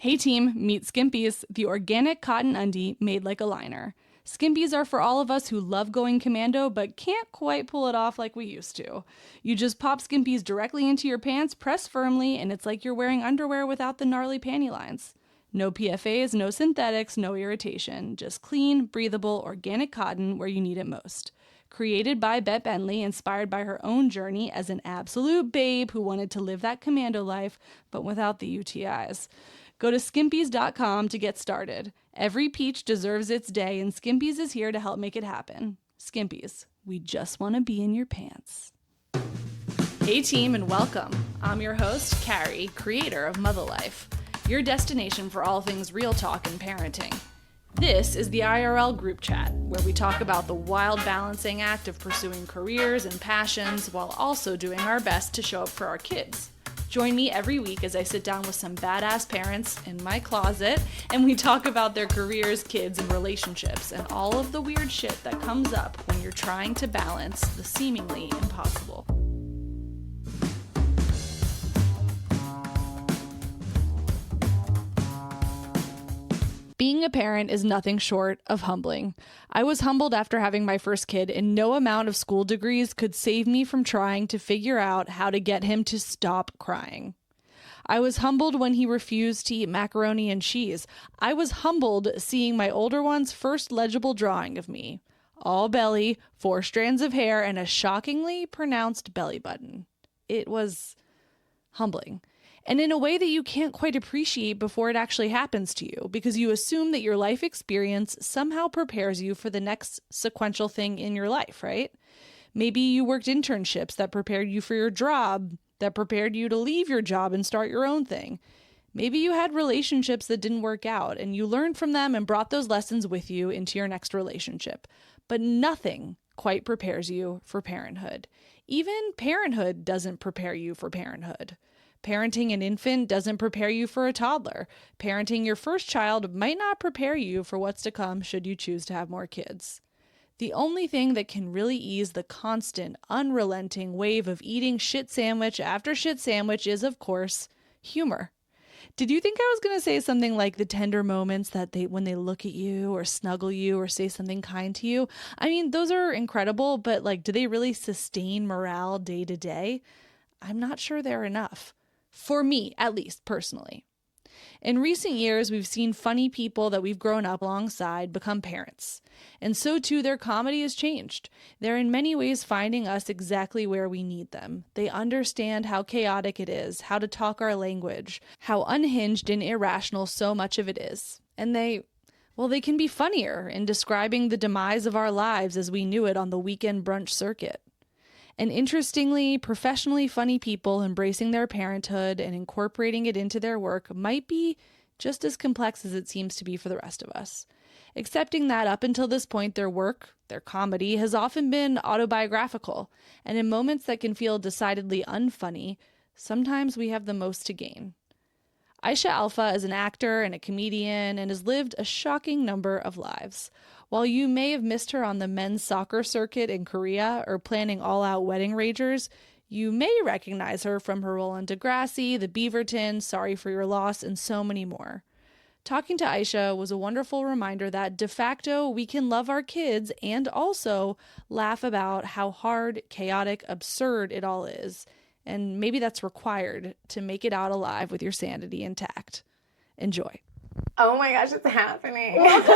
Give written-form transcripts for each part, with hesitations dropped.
Hey team, meet Skimpies, the organic cotton undie made like a liner. Skimpies are for all of us who love going commando but can't quite pull it off like we used to. You just pop Skimpies directly into your pants, press firmly, and it's like you're wearing underwear without the gnarly panty lines. No PFAs, no synthetics, no irritation. Just clean, breathable, organic cotton where you need it most. Created by Bette Bentley, inspired by her own journey as an absolute babe who wanted to live that commando life, but without the UTIs. Go to skimpies.com to get started. Every peach deserves its day, and Skimpies is here to help make it happen. Skimpies, we just want to be in your pants. Hey team, and welcome. I'm your host, Carrie, creator of Mother Life, your destination for all things real talk and parenting. This is the IRL group chat, where we talk about the wild balancing act of pursuing careers and passions while also doing our best to show up for our kids. Join me every week as I sit down with some badass parents in my closet and we talk about their careers, kids, and relationships and all of the weird shit that comes up when you're trying to balance the seemingly impossible. Being a parent is nothing short of humbling. I was humbled after having my first kid, and no amount of school degrees could save me from trying to figure out how to get him to stop crying. I was humbled when he refused to eat macaroni and cheese. I was humbled seeing my older one's first legible drawing of me. All belly, 4 strands of hair, and a shockingly pronounced belly button. It was humbling. And in a way that you can't quite appreciate before it actually happens to you, because you assume that your life experience somehow prepares you for the next sequential thing in your life, right? Maybe you worked internships that prepared you for your job, that prepared you to leave your job and start your own thing. Maybe you had relationships that didn't work out, and you learned from them and brought those lessons with you into your next relationship. But nothing quite prepares you for parenthood. Even parenthood doesn't prepare you for parenthood. Parenting an infant doesn't prepare you for a toddler. Parenting your first child might not prepare you for what's to come should you choose to have more kids. The only thing that can really ease the constant, unrelenting wave of eating shit sandwich after shit sandwich is, of course, humor. Did you think I was going to say something like the tender moments that when they look at you or snuggle you or say something kind to you? I mean, those are incredible, but do they really sustain morale day to day? I'm not sure they're enough. For me, at least, personally. In recent years, we've seen funny people that we've grown up alongside become parents. And so too, their comedy has changed. They're in many ways finding us exactly where we need them. They understand how chaotic it is, how to talk our language, how unhinged and irrational so much of it is. And they can be funnier in describing the demise of our lives as we knew it on the weekend brunch circuit. And interestingly, professionally funny people embracing their parenthood and incorporating it into their work might be just as complex as it seems to be for the rest of us. Accepting that up until this point, their work, their comedy, has often been autobiographical, and in moments that can feel decidedly unfunny, sometimes we have the most to gain. Aisha Alfa is an actor and a comedian and has lived a shocking number of lives. While you may have missed her on the men's soccer circuit in Korea or planning all-out wedding ragers, you may recognize her from her role on Degrassi, the Beaverton, Sorry for Your Loss, and so many more. Talking to Aisha was a wonderful reminder that de facto we can love our kids and also laugh about how hard, chaotic, absurd it all is. And maybe that's required to make it out alive with your sanity intact. Enjoy. Oh my gosh, it's happening. Welcome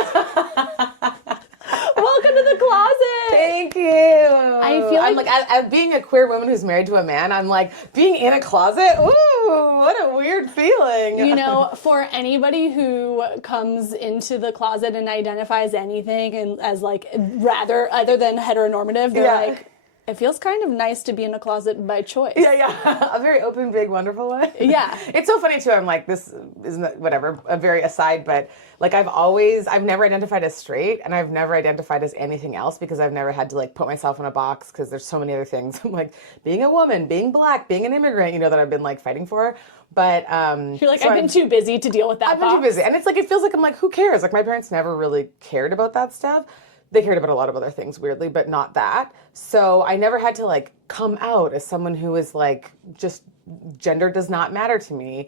to the closet. Thank you. I feel I'm as being a queer woman who's married to a man, I'm like, being in a closet? Ooh, what a weird feeling. You know, for anybody who comes into the closet and identifies anything and as rather other than heteronormative, they're like, it feels kind of nice to be in a closet by choice. Yeah. A very open, big, wonderful one. Yeah. It's so funny, too. I'm like, this isn't, whatever, a very aside, but I've never identified as straight, and I've never identified as anything else because I've never had to, put myself in a box because there's so many other things. I'm like, being a woman, being black, being an immigrant, that I've been, fighting for. But, you're like, so I've been too busy to deal with that I've been too busy. And it's it feels like I'm like, who cares? My parents never really cared about that stuff. They cared about a lot of other things, weirdly, but not that. So I never had to, come out as someone who is, just gender does not matter to me.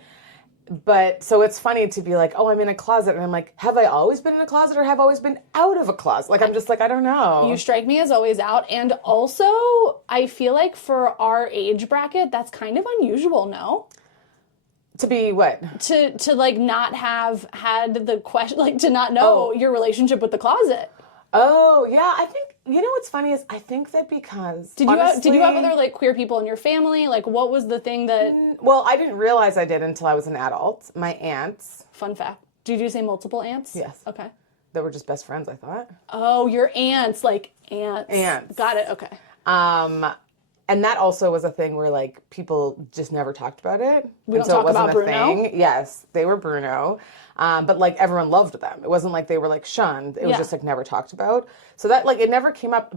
But so it's funny to be like, oh, I'm in a closet. And I'm like, have I always been in a closet or have I always been out of a closet? Like, I'm just like, I don't know. You strike me as always out. And also, I feel like for our age bracket, that's kind of unusual, no? To be what? To like not have had the question, like to not know your relationship with the closet. Oh, yeah. I think, you know what's funny is I think that because did you have other like queer people in your family? Like what was the thing that... Well, I didn't realize I did until I was an adult. My aunts. Fun fact. Did you say multiple aunts? Yes. Okay. That were just best friends, I thought. Oh, your aunts, like aunts. Aunts. Got it. Okay. And that also was a thing where like people just never talked about it. We don't talk about Bruno? Thing. Yes, they were Bruno. But like everyone loved them. It wasn't like they were like shunned. It was just like never talked about. So that like it never came up.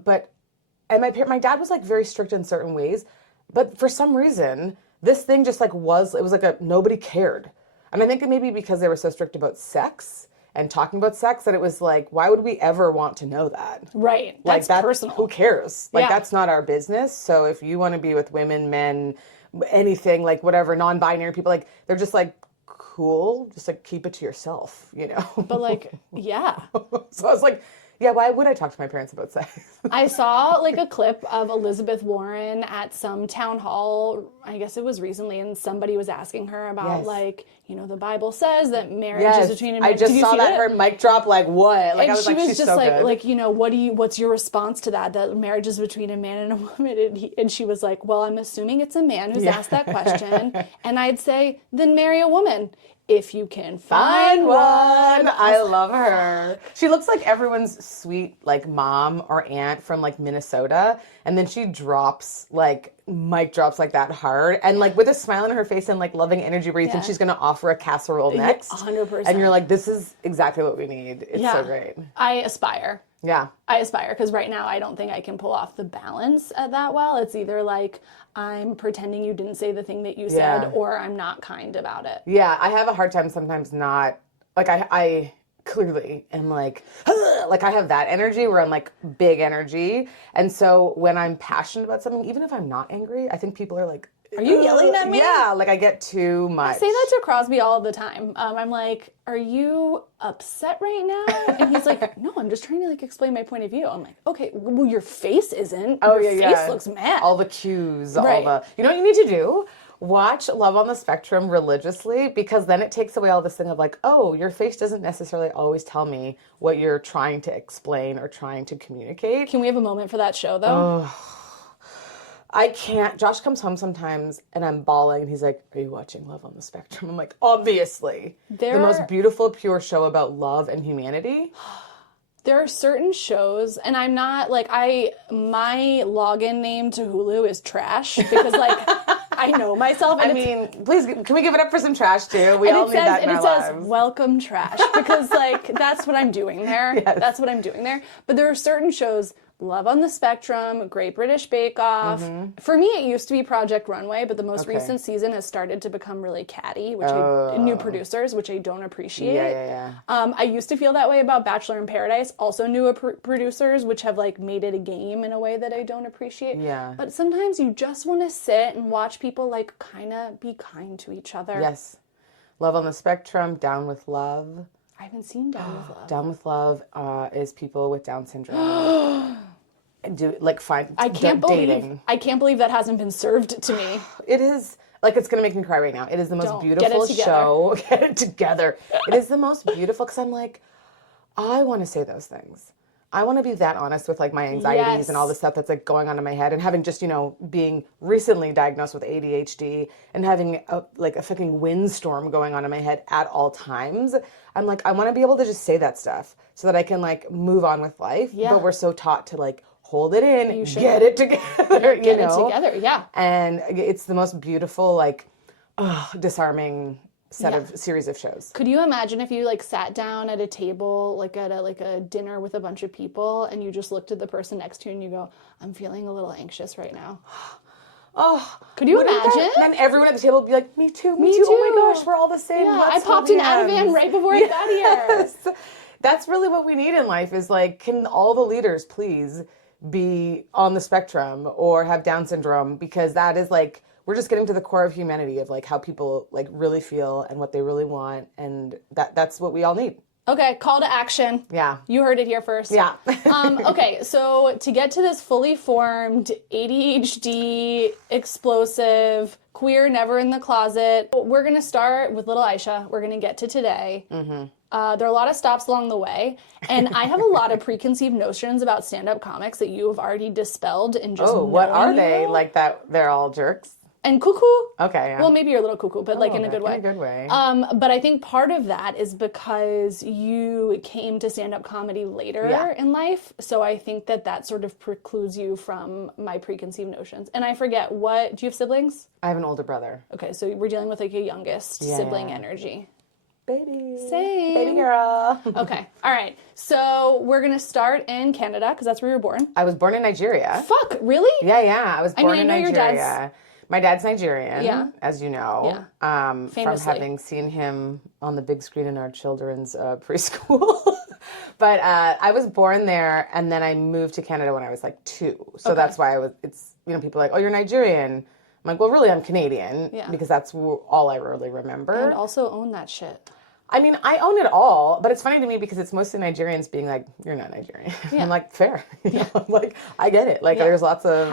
And my dad was like very strict in certain ways. But for some reason, this thing just like it was like nobody cared. And I think it maybe because they were so strict about sex and talking about sex that it was like, why would we ever want to know that? Right. Like that's personal. Who cares? Like that's not our business. So if you want to be with women, men, anything, like whatever, non-binary people, like they're just like, cool, just like keep it to yourself, you know? But like, yeah. So I was like, yeah, why would I talk to my parents about sex? I saw like a clip of Elizabeth Warren at some town hall, I guess it was recently, and somebody was asking her about like, you know, the Bible says that marriage is between a man. I just saw that her mic drop, like what? Like and I was she like, was she's just so like, good. like, you know, what's your response to that marriage is between a man and a woman? And she was like, well, I'm assuming it's a man who's asked that question. And I'd say, then marry a woman. If you can find one. I love her. She looks like everyone's sweet, like mom or aunt from like Minnesota. And then she drops like mic drops like that hard and like with a smile on her face and like loving energy where you think she's going to offer a casserole next. 100%. And you're like, this is exactly what we need. It's so great. I aspire. Yeah. I aspire because right now I don't think I can pull off the balance that well. It's either like I'm pretending you didn't say the thing that you said or I'm not kind about it. Yeah, I have a hard time sometimes not, like I clearly am like I have that energy where I'm like big energy. And so when I'm passionate about something, even if I'm not angry, I think people are like, are you yelling at me? Yeah, like I get too much. I say that to Crosby all the time. I'm like, are you upset right now? And he's like, no, I'm just trying to like explain my point of view. I'm like, okay, well your face isn't. Oh, your face looks mad. All the cues, all the, you know what you need to do? Watch Love on the Spectrum religiously because then it takes away all this thing of like, oh, your face doesn't necessarily always tell me what you're trying to explain or trying to communicate. Can we have a moment for that show though? I can't. Josh comes home sometimes and I'm bawling and he's like, are you watching Love on the Spectrum? I'm like, obviously. The most beautiful, pure show about love and humanity. There are certain shows, and I'm not, like, my login name to Hulu is trash, because, like, I know myself. And I mean, please, can we give it up for some trash, too? We all need that in our lives. And it says, welcome trash, because, like, that's what I'm doing there. Yes. That's what I'm doing there. But there are certain shows, Love on the Spectrum, Great British Bake Off. Mm-hmm. For me, it used to be Project Runway, but the most recent season has started to become really catty, which new producers, which I don't appreciate. Yeah. I used to feel that way about Bachelor in Paradise, also new producers, which have like made it a game in a way that I don't appreciate. Yeah. But sometimes you just want to sit and watch people like kind of be kind to each other. Yes. Love on the Spectrum, Down with Love. I haven't seen Down with Love. Down with Love is people with Down syndrome. I can't believe that hasn't been served to me. It is like it's gonna make me cry right now. It is the most beautiful show. Get it together. It is the most beautiful because I'm like, I want to say those things. I want to be that honest with like my anxieties and all the stuff that's like going on in my head, and having just being recently diagnosed with ADHD and having a fucking windstorm going on in my head at all times. I'm like, I want to be able to just say that stuff so that I can like move on with life. Yeah. But we're so taught to like hold it in, get it together, get it together, yeah. And it's the most beautiful, like, disarming series of shows. Could you imagine if you like sat down at a table, like at a dinner with a bunch of people, and you just looked at the person next to you and you go, I'm feeling a little anxious right now. Oh, could you imagine? And then everyone at the table would be like, me too. Oh my gosh, we're all the same. Yeah, I popped an Ativan right before I got here. That's really what we need in life is like, can all the leaders please be on the spectrum or have Down syndrome? Because that is like we're just getting to the core of humanity of like how people like really feel and what they really want, and that's what we all need. Okay, call to action. Yeah. You heard it here first. Yeah. Okay, so to get to this fully formed, ADHD, explosive, queer, never in the closet, we're going to start with little Aisha. We're going to get to today. Mm-hmm. There are a lot of stops along the way, and I have a lot of preconceived notions about stand-up comics that you have already dispelled in just what are they? you. Like that they're all jerks? And cuckoo. Okay, yeah. Well, maybe you're a little cuckoo, but like in a good way. In a good way. But I think part of that is because you came to stand-up comedy later in life. So I think that sort of precludes you from my preconceived notions. And I forget, do you have siblings? I have an older brother. Okay, so we're dealing with like a youngest sibling energy. Baby. Same. Baby girl. Okay, all right. So we're going to start in Canada because that's where you were born. I was born in Nigeria. Fuck, really? Yeah. I was born in know Nigeria. My dad's Nigerian, as you know, from having seen him on the big screen in our children's preschool. But I was born there, and then I moved to Canada when I was like 2. So that's why people are like, oh, you're Nigerian. I'm like, well, really, I'm Canadian because that's all I really remember. And also own that shit. I mean, I own it all, but it's funny to me because it's mostly Nigerians being like, you're not Nigerian. Yeah. I'm like, fair. I'm like, I get it. Like, there's lots of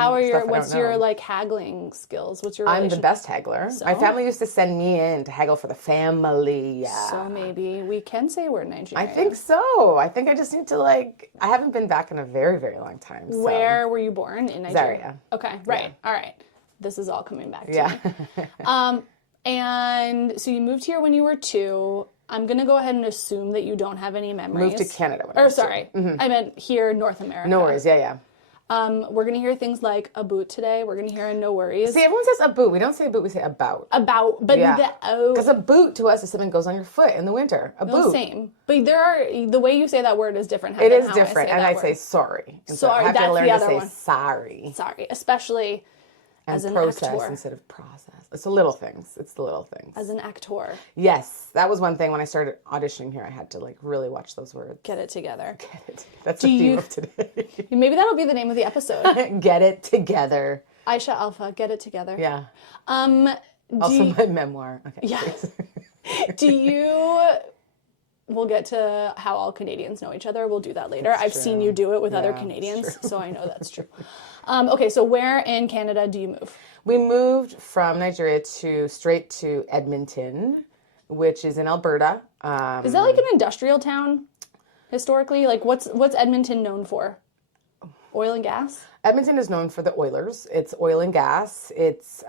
what's your, like, haggling skills? What's your I'm the best haggler. So? My family used to send me in to haggle for the family. So maybe we can say we're Nigerian. I think so. I think I just need to, like, I haven't been back in a very, very long time. So. Where were you born? In Nigeria? Zaria. Okay, right. Yeah. All right. This is all coming back to me. And so you moved here when you were 2. I'm going to go ahead and assume that you don't have any memories. Moved to Canada. I meant here, North America. No worries, yeah. We're going to hear things like a boot today. We're going to hear a no worries. See, everyone says a boot. We don't say a boot, we say about. About, but because a boot to us is something that goes on your foot in the winter. A boot. Same. But the way you say that word is different. It is different, and I say sorry. Sorry, I have that's to learn the to other say one. Sorry. Sorry, especially as an process actor. Instead of process. It's the little things. As an actor. Yes. That was one thing when I started auditioning here. I had to like really watch those words. Get it together. That's the theme of today. Maybe that'll be the name of the episode. Get it together. Aisha Alfa, get it together. Yeah. Also my memoir. Okay. Yeah. We'll get to how all Canadians know each other. We'll do that later. I've seen you do it with other Canadians, so I know that's true. Okay, so where in Canada do you move? We moved from Nigeria straight to Edmonton, which is in Alberta. Is that like an industrial town historically? Like what's Edmonton known for? Oil and gas? Edmonton is known for the Oilers. It's oil and gas. It's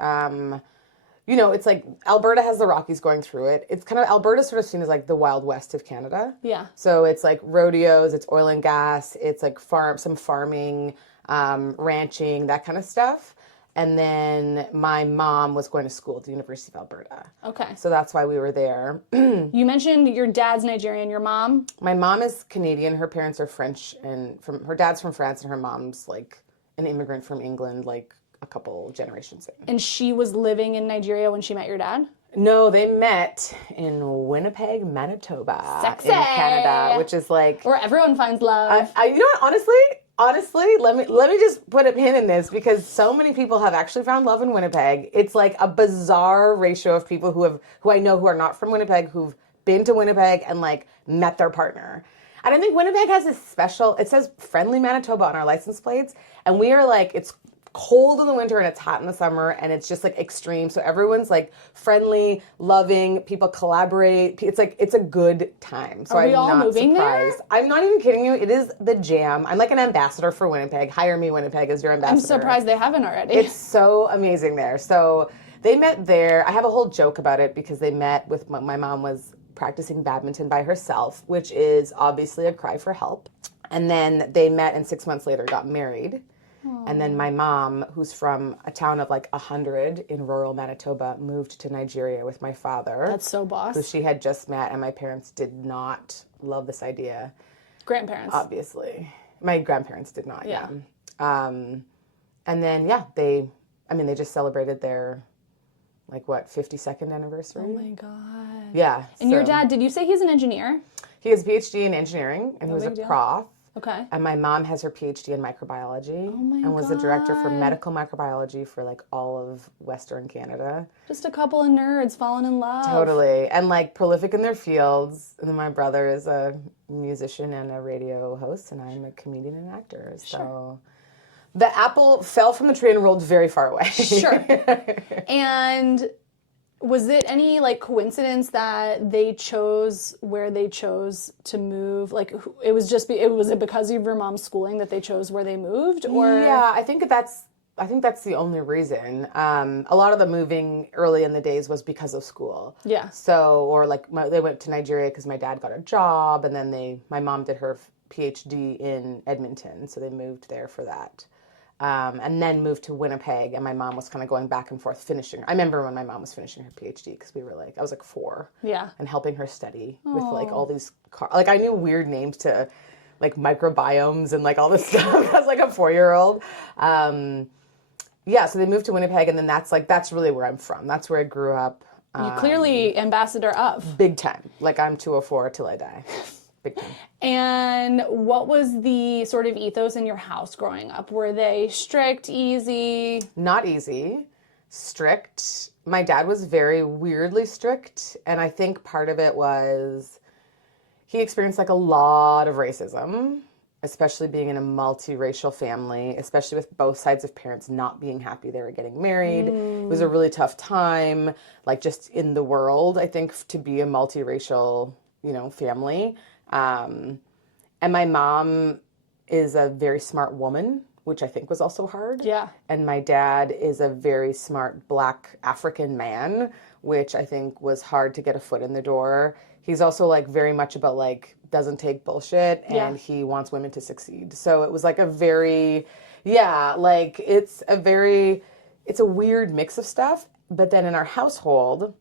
it's like Alberta has the Rockies going through it. It's kind of, Alberta's sort of seen as like the Wild West of Canada. Yeah. So it's like rodeos, it's oil and gas, it's like some farming, ranching, that kind of stuff. And then my mom was going to school at the University of Alberta. Okay. So that's why we were there. You mentioned your dad's Nigerian, your mom? My mom is Canadian. Her parents are French, and her dad's from France, and her mom's like an immigrant from England, like a couple generations in. And she was living in Nigeria when she met your dad? No, they met in Winnipeg, Manitoba. Sexy. In Canada, which is like where everyone finds love. You know what, honestly, let me just put a pin in this because so many people have actually found love in Winnipeg. It's like a bizarre ratio of people who I know who are not from Winnipeg, who've been to Winnipeg and like met their partner. And I think Winnipeg has this special, it says friendly Manitoba on our license plates, and we are like, it's cold in the winter and it's hot in the summer and it's just like extreme. So everyone's like friendly, loving, people collaborate. It's like, it's a good time. So are we all not moving surprised. There? I'm not even kidding you. It is the jam. I'm like an ambassador for Winnipeg. Hire me, Winnipeg, as your ambassador. I'm surprised they haven't already. It's so amazing there. So they met there. I have a whole joke about it because they met with, my mom was practicing badminton by herself, which is obviously a cry for help. And then they met and 6 months later got married. And then my mom, who's from a town of like 100 in rural Manitoba, moved to Nigeria with my father. That's so boss. Who she had just met, and my parents did not love this idea. Grandparents. Obviously. My grandparents did not, yeah. And then, they just celebrated their, 52nd anniversary? Oh my God. Yeah. And your dad, did you say he's an engineer? He has a PhD in engineering, and he was a prof. Okay. And my mom has her PhD in microbiology my and was the director for God. medical microbiology for like all of Western Canada. Just a couple of nerds falling in love. Totally. And like prolific in their fields. And then my brother is a musician and a radio host, and I'm a comedian and actor. So the apple fell from the tree and rolled very far away. Sure. And was it any like coincidence that they chose where they chose to move? Like it was it because of your mom's schooling that they chose where they moved, or Yeah, I think that's the only reason. A lot of the moving early in the days was because of school. Yeah. So, or like they went to Nigeria because my dad got a job, and then my mom did her PhD in Edmonton, so they moved there for that. And then moved to Winnipeg, and my mom was kind of going back and forth finishing. I remember when my mom was finishing her PhD because I was like 4. Yeah. And helping her study with like all these, like I knew weird names to like microbiomes and like all this stuff. I was like a 4-year-old. Yeah, so they moved to Winnipeg, and then that's really where I'm from. That's where I grew up. You clearly ambassador of. Big time. Like I'm 204 till I die. Big time. And what was the sort of ethos in your house growing up? Were they strict, easy? Not easy. Strict. My dad was very weirdly strict, and I think part of it was he experienced like a lot of racism, especially being in a multiracial family, especially with both sides of parents not being happy they were getting married. It was a really tough time, like just in the world, I think, to be a multiracial, family. And my mom is a very smart woman, which I think was also hard. Yeah. And my dad is a very smart Black African man, which I think was hard to get a foot in the door. He's also like very much about like doesn't take bullshit, and he wants women to succeed. So it was like a very, it's a weird mix of stuff. But then in our household,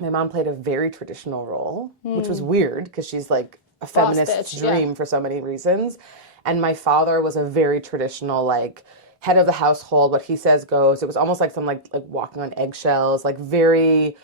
my mom played a very traditional role, which was weird because she's like a feminist's dream for so many reasons. And my father was a very traditional, like, head of the household. What he says goes. It was almost like some like walking on eggshells, like very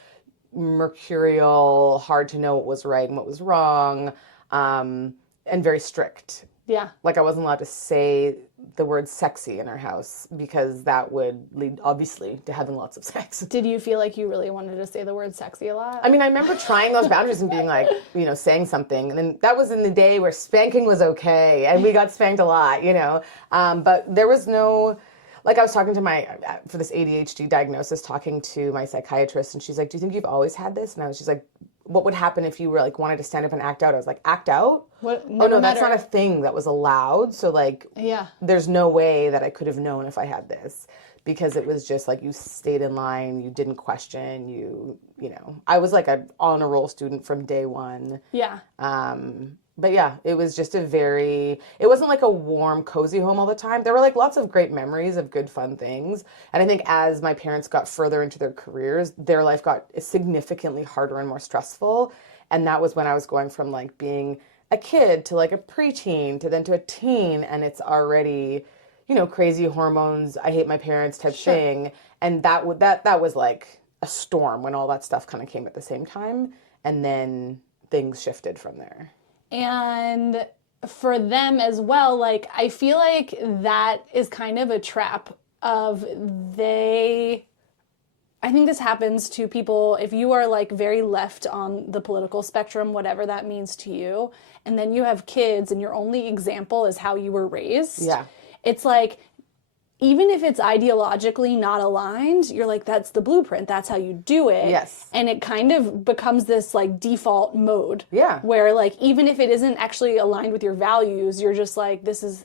mercurial, hard to know what was right and what was wrong, and very strict. Yeah. Like I wasn't allowed to say the word sexy in our house because that would lead, obviously, to having lots of sex. Did you feel like you really wanted to say the word sexy a lot? I mean, I remember trying those boundaries and being like, saying something. And then that was in the day where spanking was okay. And we got spanked a lot, But there was no, like I was talking to for this ADHD diagnosis, talking to my psychiatrist. And she's like, do you think you've always had this? And she's like, what would happen if you were like wanted to stand up and act out? I was like, act out? What? Oh no, that's not a thing that was allowed. So like, there's no way that I could have known if I had this, because it was just like you stayed in line, you didn't question, I was like a on a roll student from day one. Yeah. But yeah, it was just it wasn't like a warm, cozy home all the time. There were like lots of great memories of good, fun things. And I think as my parents got further into their careers, their life got significantly harder and more stressful. And that was when I was going from like being a kid to like a preteen to then to a teen. And it's already, crazy hormones, I hate my parents type thing. And that was like a storm when all that stuff kind of came at the same time. And then things shifted from there. And for them as well, like, I feel like that is kind of a trap of I think this happens to people if you are like very left on the political spectrum, whatever that means to you, and then you have kids and your only example is how you were raised. Yeah. It's like, even if it's ideologically not aligned, you're like, that's the blueprint. That's how you do it. Yes. And it kind of becomes this like default mode. Yeah. Where like, even if it isn't actually aligned with your values, you're just like,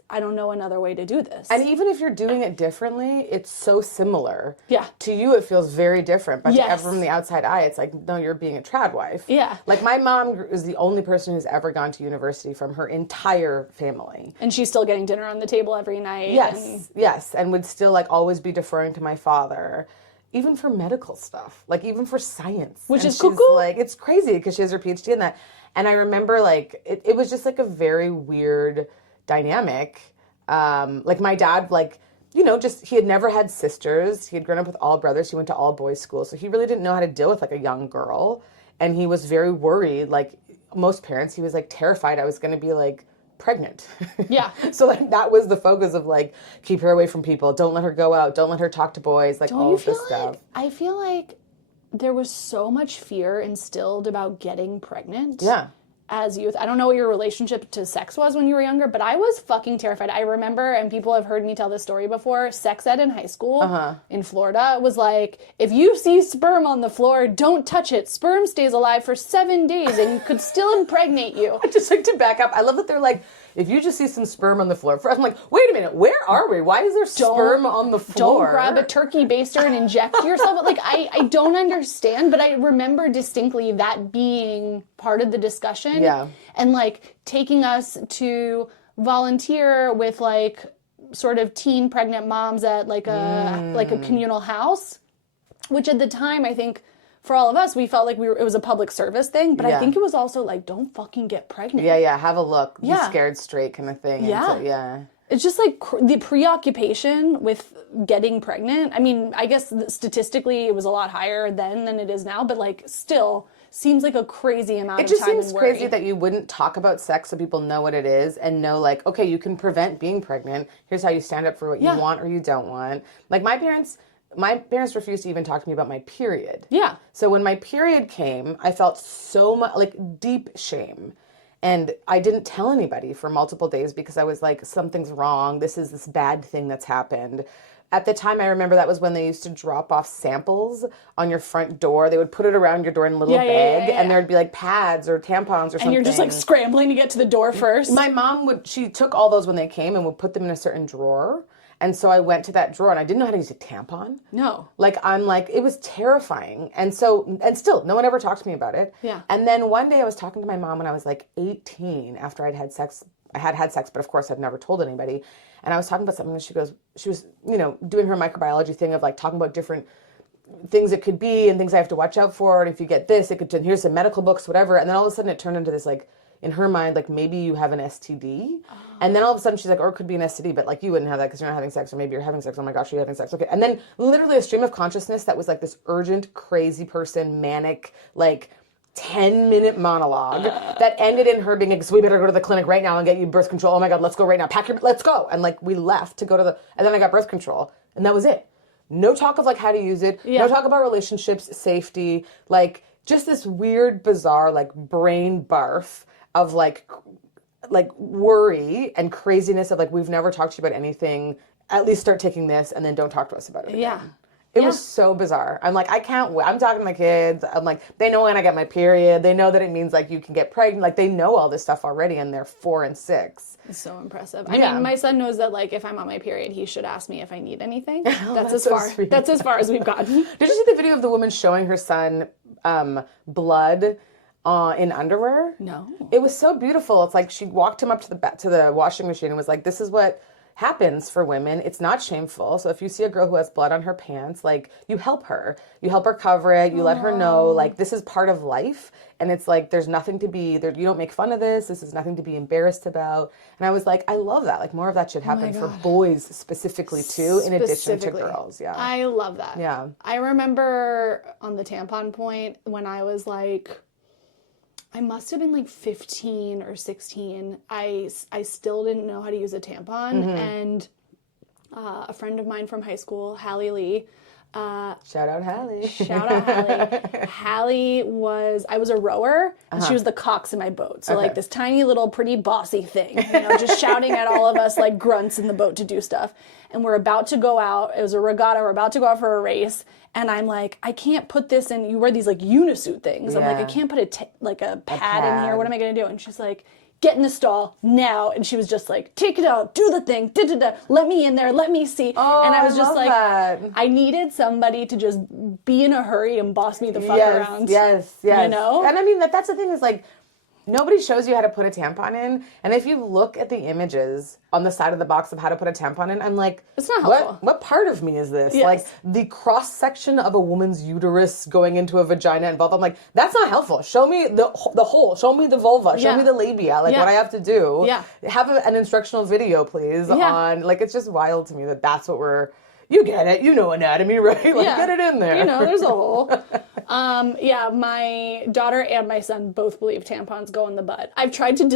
I don't know another way to do this. And even if you're doing it differently, it's so similar. Yeah. To you, it feels very different. But Yes. from the outside eye, it's like, no, you're being a trad wife. Yeah. Like my mom is the only person who's ever gone to university from her entire family. And she's still getting dinner on the table every night. Yes. And would still like always be deferring to my father, even for medical stuff, like even for science. Which and is cuckoo. Like, it's crazy because she has her PhD in that. And I remember like, it was just like a very weird dynamic. Like my dad, like, he had never had sisters. He had grown up with all brothers. He went to all boys school. So he really didn't know how to deal with like a young girl. And he was very worried. Like most parents, he was like terrified I was going to be like pregnant. Yeah. So like that was the focus of like, keep her away from people. Don't let her go out. Don't let her talk to boys. Like all of this stuff. I feel like there was so much fear instilled about getting pregnant. Yeah. As youth. I don't know what your relationship to sex was when you were younger, but I was fucking terrified. I remember, and people have heard me tell this story before, sex ed in high school in Florida was like, if you see sperm on the floor, don't touch it. Sperm stays alive for 7 days and could still impregnate you. I just like to back up. I love that they're like, if you just see some sperm on the floor. I'm like, wait a minute, where are we? Why is there sperm on the floor? Don't grab a turkey baster and inject yourself. Like, I don't understand, but I remember distinctly that being part of the discussion. Yeah. And, like, taking us to volunteer with, like, sort of teen pregnant moms at, like, a communal house, which at the time, I think, for all of us, we felt like it was a public service thing, but I think it was also like, don't fucking get pregnant. Yeah, have a look. Be scared straight kind of thing. Yeah. It's just like the preoccupation with getting pregnant. I mean, I guess statistically it was a lot higher then than it is now, but like still seems like a crazy amount of time. It just seems crazy that you wouldn't talk about sex so people know what it is and know like, okay, you can prevent being pregnant. Here's how you stand up for what you want or you don't want. Like my parents refused to even talk to me about my period. Yeah. So when my period came, I felt so much like deep shame. And I didn't tell anybody for multiple days because I was like, something's wrong. This is this bad thing that's happened. At the time, I remember that was when they used to drop off samples on your front door. They would put it around your door in a little bag, and there'd be like pads or tampons or something. And you're just like scrambling to get to the door first. My mom she took all those when they came and would put them in a certain drawer. And so I went to that drawer and I didn't know how to use a tampon. No. Like, I'm like, it was terrifying. And still, no one ever talked to me about it. Yeah. And then one day I was talking to my mom when I was like 18 after I'd had sex. I had sex, but of course I'd never told anybody. And I was talking about something and she was, doing her microbiology thing of like talking about different things it could be and things I have to watch out for. And if you get this, and here's some medical books, whatever. And then all of a sudden it turned into this like, in her mind, like, maybe you have an STD. Oh. And then all of a sudden she's like, or it could be an STD, but like you wouldn't have that because you're not having sex, or maybe you're having sex. Oh my gosh, you're having sex. Okay. And then literally a stream of consciousness that was like this urgent, crazy person, manic, like 10-minute monologue that ended in her being like, so we better go to the clinic right now and get you birth control. Oh my God, let's go right now. Let's go. And like we left to go to and then I got birth control and that was it. No talk of like how to use it. Yeah. No talk about relationships, safety, like just this weird, bizarre, like brain barf of like worry and craziness of like, we've never talked to you about anything. At least start taking this and then don't talk to us about it again. Yeah. It was so bizarre. I'm like, I can't wait. I'm talking to my kids. I'm like, they know when I get my period. They know that it means like you can get pregnant. Like they know all this stuff already and they're 4 and 6. It's so impressive. I mean, my son knows that like if I'm on my period, he should ask me if I need anything. That's as far as we've gotten. Did you see the video of the woman showing her son blood in underwear? No. It was so beautiful. It's like she walked him up to the washing machine and was like, this is what happens for women. It's not shameful. So if you see a girl who has blood on her pants, like you help her. You help her cover it. You let her know like this is part of life. And it's like there's nothing to be there. You don't make fun of this. This is nothing to be embarrassed about. And I was like, I love that. Like more of that should happen for boys specifically too, in addition to girls. Yeah. I love that. Yeah. I remember on the tampon point when I was like, I must have been like 15 or 16. I still didn't know how to use a tampon. And a friend of mine from high school, Hallie Lee. Shout out Hallie. Hallie I was a rower and she was the cox in my boat. So like this tiny little pretty bossy thing, just shouting at all of us like grunts in the boat to do stuff. And we're about to go out. It was a regatta. We're about to go out for a race. And I'm like, I can't put this in. You wear these like unisuit things. I'm like, I can't put a pad in here. What am I going to do? And she's like, get in the stall now. And she was just like, take it out, do the thing, let me in there, let me see. Oh, and I was just love like, that. I needed somebody to just be in a hurry and boss me the fuck around. Yes. You know? And I mean, that's the thing is like, nobody shows you how to put a tampon in. And if you look at the images on the side of the box of how to put a tampon in, I'm like, it's not helpful. What part of me is this? Yes. Like the cross section of a woman's uterus going into a vagina and vulva. I'm like, that's not helpful. Show me the hole. Show me the vulva. Show me the labia. Like what I have to do. Yeah. Have an instructional video, please. On like, it's just wild to me that that's what you get it. You know anatomy, right? Like, get it in there. There's a hole. My daughter and my son both believe tampons go in the butt. I've tried to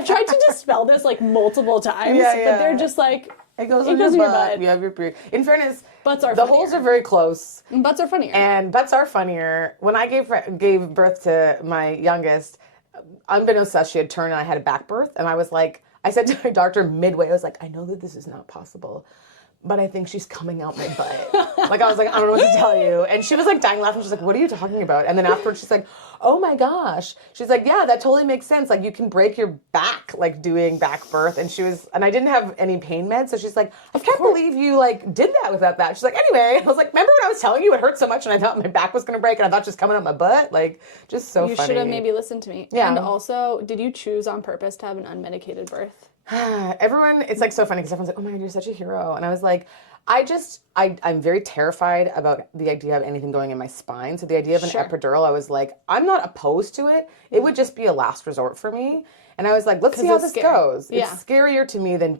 I've tried to dispel this like multiple times, but they're just like, it goes in your butt. You have your period. In fairness, butts are the funnier. holes are very close. Butts are funnier. And butts are funnier. When I gave birth to my youngest, unbeknownst to us, she had turned and I had a back birth. And I was like, I said to my doctor midway, I was like, I know that this is not possible, but I think she's coming out my butt. Like, I was like, I don't know what to tell you. And she was like dying laughing. She's like, what are you talking about? And then afterwards she's like, oh my gosh. She's like, yeah, that totally makes sense. Like, you can break your back, like, doing back birth. And I didn't have any pain meds. So she's like, I can't believe you, like, did that without that. She's like, anyway, I was like, remember when I was telling you it hurt so much and I thought my back was going to break and I thought she was coming out my butt? Like, just so funny. You should have maybe listened to me. Yeah. And also, did you choose on purpose to have an unmedicated birth? Everyone, it's like so funny because everyone's like, oh my God, you're such a hero. And I was like, I'm very terrified about the idea of anything going in my spine. So the idea of an epidural, I was like, I'm not opposed to it. It would just be a last resort for me. And I was like, let's see how this goes. Yeah. It's scarier to me than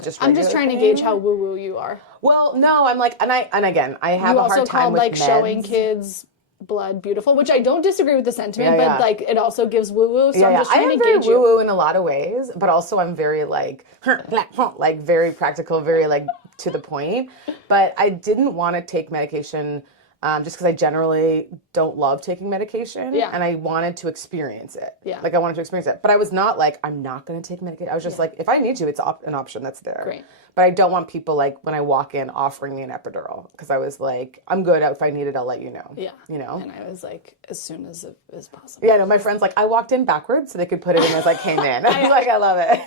just I'm just trying to gauge how woo-woo you are. Well, no, I'm like, and again, I have a hard time with like meds. Showing kids blood beautiful, which I don't disagree with the sentiment, but like it also gives woo-woo. So I'm just trying to gauge you. I am very woo-woo in a lot of ways, but also I'm very like very practical, very like to the point. But I didn't want to take medication just because I generally don't love taking medication. Yeah. And I wanted to experience it. Yeah. Like I wanted to experience it. But I was not like, I'm not going to take medication. I was just like, if I need to, it's an option that's there. Great. But I don't want people like when I walk in offering me an epidural because I was like, I'm good. If I need it, I'll let you know. Yeah. You know? And I was like, as soon as possible. Yeah, no, my friend's like, I walked in backwards so they could put it in as I came in. I was like, I love it.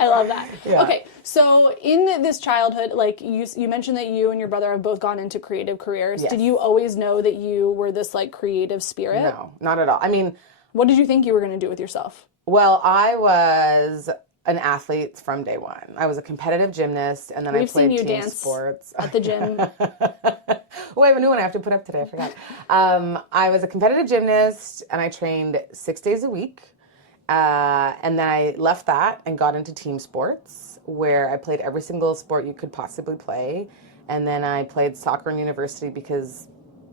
I love that. Yeah. Okay, so in this childhood, like you mentioned that you and your brother have both gone into creative careers. Yes. Did you always know that you were this like creative spirit? No, not at all. I mean, what did you think you were going to do with yourself? Well, I was an athlete from day one. I was a competitive gymnast, and then I played team dance sports at the gym. Oh, I have a new one I have to put up today. I forgot. I was a competitive gymnast, and I trained 6 days a week. And then I left that and got into team sports, where I played every single sport you could possibly play. And then I played soccer in university because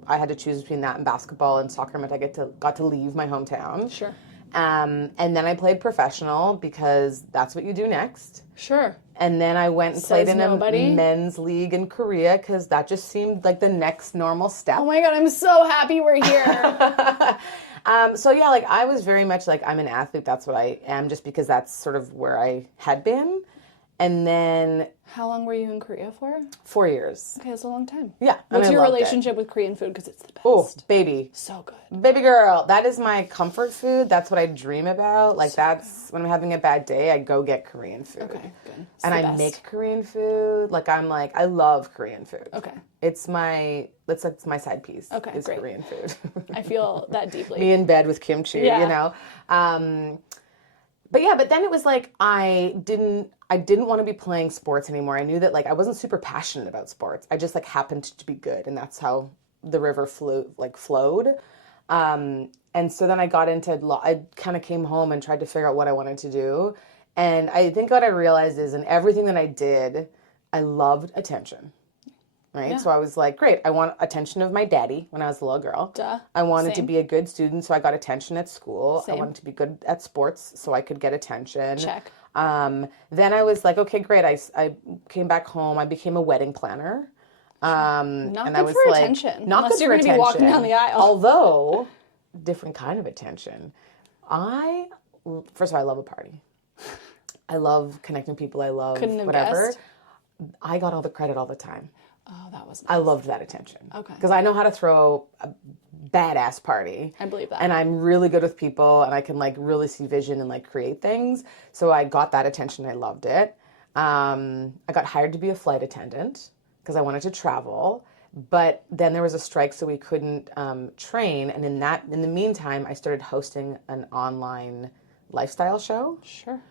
I had to choose between that and basketball, and soccer meant I got to leave my hometown. Sure. And then I played professional because that's what you do next. Sure. And then I went and played in a men's league in Korea because that just seemed like the next normal step. Oh my God, I'm so happy we're here. So yeah, like I was very much like, I'm an athlete. That's what I am, just because that's sort of where I had been. And then... How long were you in Korea for? 4 years. Okay, that's a long time. Yeah. What's your relationship with Korean food? Because it's the best. Oh, baby. So good. Baby girl. That is my comfort food. That's what I dream about. Like when I'm having a bad day, I go get Korean food. Okay, good. And I make Korean food. Like I love Korean food. Okay. It's my side piece. Okay, it's great. Korean food. I feel that deeply. Me in bed with kimchi, you know. But then it was like I didn't want to be playing sports anymore. I knew that like I wasn't super passionate about sports. I just like happened to be good, and that's how the river flowed. And so then I got into I kind of came home and tried to figure out what I wanted to do. And I think what I realized is in everything that I did, I loved attention. Right? Yeah. So I was like, great, I want attention of my daddy when I was a little girl. Duh. I wanted to be a good student, so I got attention at school. Same. I wanted to be good at sports, so I could get attention. Check. Then I was like, okay, great. I came back home. I became a wedding planner. Not and good I was for like, attention. Not Unless good you're for going to be walking down the aisle. Although, different kind of attention. First of all, I love a party. I love connecting people. I love whatever. Guessed. I got all the credit all the time. Oh, that was nice. I loved that attention. Okay. Because I know how to throw a badass party. I believe that. And I'm really good with people, and I can like really see vision and like create things. So I got that attention. I loved it. I got hired to be a flight attendant because I wanted to travel. But then there was a strike, so we couldn't train. And in the meantime, I started hosting an online lifestyle show. Sure.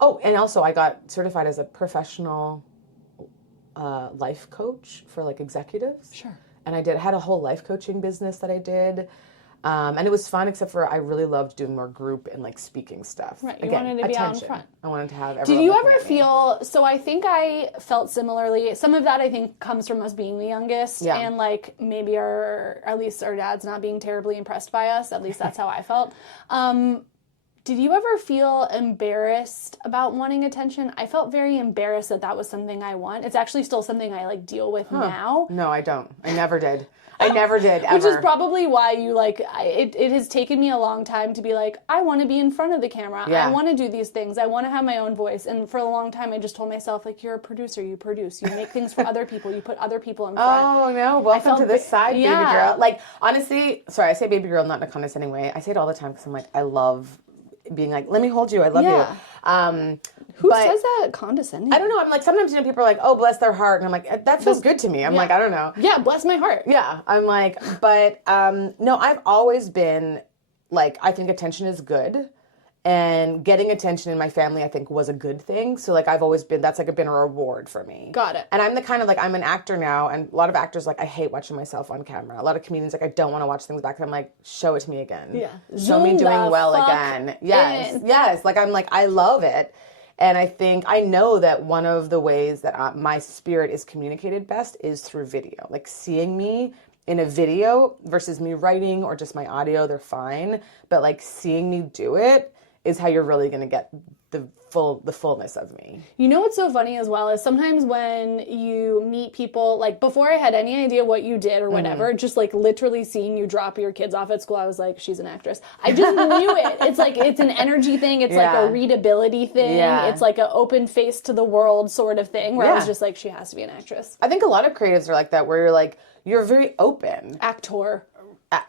Oh, and also I got certified as a professional life coach for like executives. Sure. And I had a whole life coaching business that I did. And it was fun, except for I really loved doing more group and like speaking stuff. Right, you wanted to be out in front. I wanted to have everyone. Did you ever feel, so I think I felt similarly. Some of that I think comes from us being the youngest and like maybe at least our dads not being terribly impressed by us. At least that's how I felt. Did you ever feel embarrassed about wanting attention? I felt very embarrassed that was something I want. It's actually still something I like deal with now. No, I don't. I never did. I never did, ever. Which is probably why you like, it has taken me a long time to be like, I want to be in front of the camera. Yeah. I want to do these things. I want to have my own voice. And for a long time, I just told myself, like, you're a producer. You produce. You make things for other people. You put other people in front. Oh, no. Welcome to this side, baby girl. Like, honestly, sorry, I say baby girl not in a condescending way. I say it all the time because I'm like, I love being like, let me hold you. I love you. Who says that condescending? I don't know. I'm like, sometimes, you know, people are like, oh, bless their heart. And I'm like, that feels good to me. I'm like, I don't know. Yeah, bless my heart. Yeah. I'm like, but no, I've always been like, I think attention is good. And getting attention in my family, I think, was a good thing. So, like, I've always been, that's, like, been a reward for me. Got it. And I'm the kind of, like, I'm an actor now, and a lot of actors, like, I hate watching myself on camera. A lot of comedians, like, I don't want to watch things back. And I'm like, show it to me again. Yeah. Show me doing well again. Yes. Yes. Like, I'm like, I love it. And I think, I know that one of the ways that my spirit is communicated best is through video. Like, seeing me in a video versus me writing or just my audio, they're fine. But, like, seeing me do it is how you're really going to get the fullness of me. You know what's so funny as well is sometimes when you meet people, like before I had any idea what you did or whatever, just like literally seeing you drop your kids off at school, I was like, she's an actress. I just knew it. It's like, it's an energy thing. It's like a readability thing. Yeah. It's like an open face to the world sort of thing where I was just like, she has to be an actress. I think a lot of creatives are like that, where you're like, you're very open. Actor.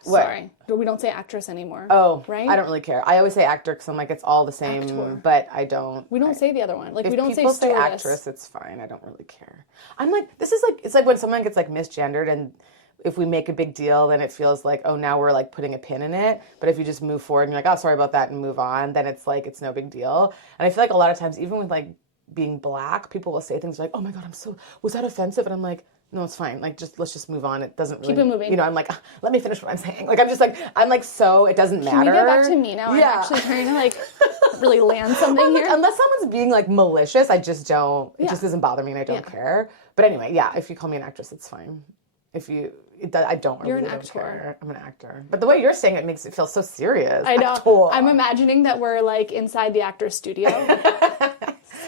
What? Sorry. We don't say actress anymore. Oh, right? I don't really care. I always say actor because I'm like, it's all the same, Actor. but I don't. We don't say the other one. Like, If we don't say people stewardess. say actress, it's fine. I don't really care. I'm like, this is like, it's like when someone gets like misgendered, and if we make a big deal, then it feels like, oh, now we're like putting a pin in it. But if you just move forward and you're like, oh, sorry about that, and move on, then it's like, it's no big deal. And I feel like a lot of times, even with like being Black, people will say things like, oh my God, was that offensive? And I'm like, no, it's fine. Like, let's just move on. It doesn't really... Keep it moving. You know, I'm like, let me finish what I'm saying. Like, I'm like, so it doesn't matter. Can we get back to me now? Yeah. I'm actually trying to like really land something here. Unless someone's being like malicious, I just don't, it just doesn't bother me and I don't care. But anyway, yeah, if you call me an actress, it's fine. I don't really You're an don't actor. care. I'm an actor. But the way you're saying it makes it feel so serious. I know. Actor. I'm imagining that we're like inside the actor's studio.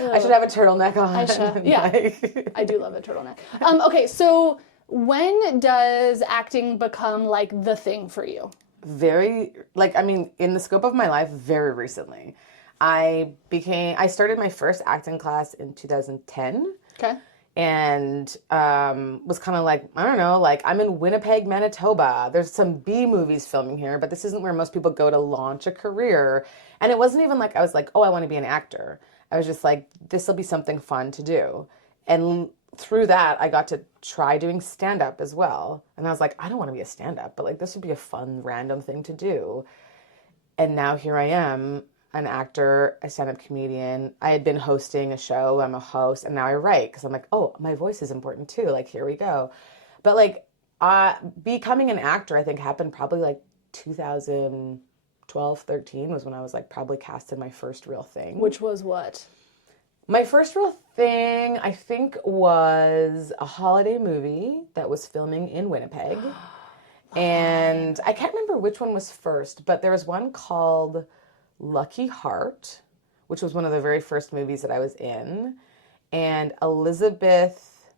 I should have a turtleneck on. Aisha, yeah. I do love a turtleneck. Okay, so when does acting become like the thing for you? Very, like, I mean, in the scope of my life, very recently. I started my first acting class in 2010. Okay. And was kind of like, I don't know, like, I'm in Winnipeg, Manitoba. There's some B movies filming here, but this isn't where most people go to launch a career. And it wasn't even like I was like, oh, I want to be an actor. I was just like, this will be something fun to do. And through that, I got to try doing stand-up as well. And I was like, I don't want to be a stand-up, but like, this would be a fun, random thing to do. And now here I am, an actor, a stand-up comedian. I had been hosting a show. I'm a host, and now I write because I'm like, oh, my voice is important too. Like, here we go. But like, becoming an actor, I think happened probably like 2012, 13 was when I was like probably cast in my first real thing. Which was what? My first real thing, I think, was a holiday movie that was filming in Winnipeg. And I can't remember which one was first, but there was one called Lucky Heart, which was one of the very first movies that I was in. And Elizabeth,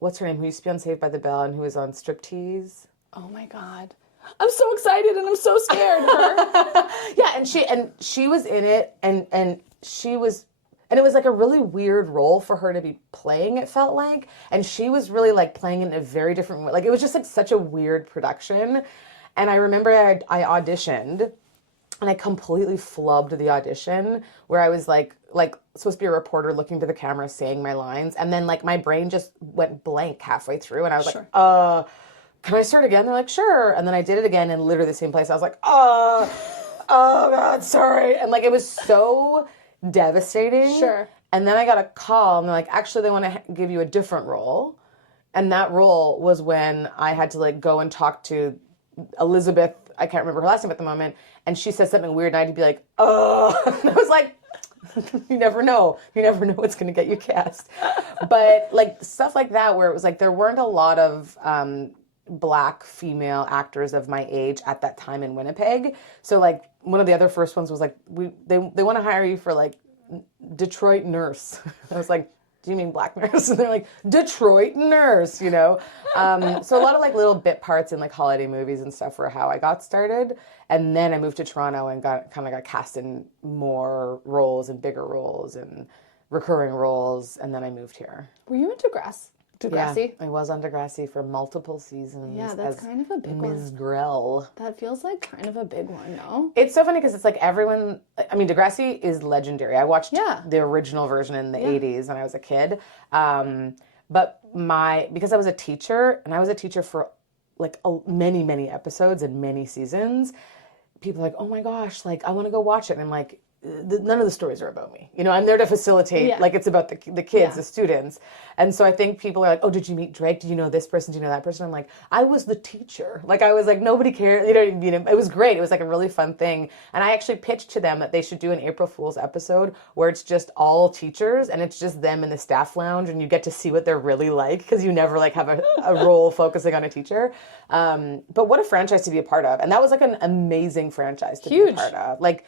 what's her name, who used to be on Saved by the Bell and who was on Striptease. Oh my God. I'm so excited and I'm so scared of her. Yeah, and she was in it, and she was, and it was like a really weird role for her to be playing, it felt like. And she was really like playing in a very different way. Like, it was just like such a weird production. And I remember I auditioned, and I completely flubbed the audition, where I was like supposed to be a reporter looking to the camera saying my lines, and then like my brain just went blank halfway through, and I was like, can I start again? They're like, sure. And then I did it again in literally the same place. I was like, oh God, sorry. And like, it was so devastating. Sure. And then I got a call, and they're like, actually, they want to give you a different role. And that role was when I had to like go and talk to Elizabeth, I can't remember her last name at the moment, and she said something weird, and I had to be like, oh. And I was like, you never know. You never know what's going to get you cast. But like stuff like that, where it was like there weren't a lot of Black female actors of my age at that time in Winnipeg. So like one of the other first ones was like, they want to hire you for like Detroit nurse. I was like, do you mean black nurse? And they're like, Detroit nurse, you know? So a lot of like little bit parts in like holiday movies and stuff were how I got started. And then I moved to Toronto and got cast in more roles and bigger roles and recurring roles. And then I moved here. Were you in Degrassi? Yeah, I was on Degrassi for multiple seasons. Yeah, that's kind of a big one. Ms. Grell. That feels like kind of a big one, no? It's so funny because it's like everyone, I mean, Degrassi is legendary. I watched the original version in the 80s when I was a kid. But because I was a teacher, and I was a teacher for like many, many episodes and many seasons, people are like, oh my gosh, like I want to go watch it. And I'm like, none of the stories are about me. You know, I'm there to facilitate, like it's about the kids, the students. And so I think people are like, oh, did you meet Drake? Did you know this person? Do you know that person? I'm like, I was the teacher. Like I was like, nobody cared. You know what I mean? It was great. It was like a really fun thing. And I actually pitched to them that they should do an April Fool's episode where it's just all teachers and it's just them in the staff lounge and you get to see what they're really like because you never like have a role focusing on a teacher. But what a franchise to be a part of. And that was like an amazing franchise to be a part of. Like,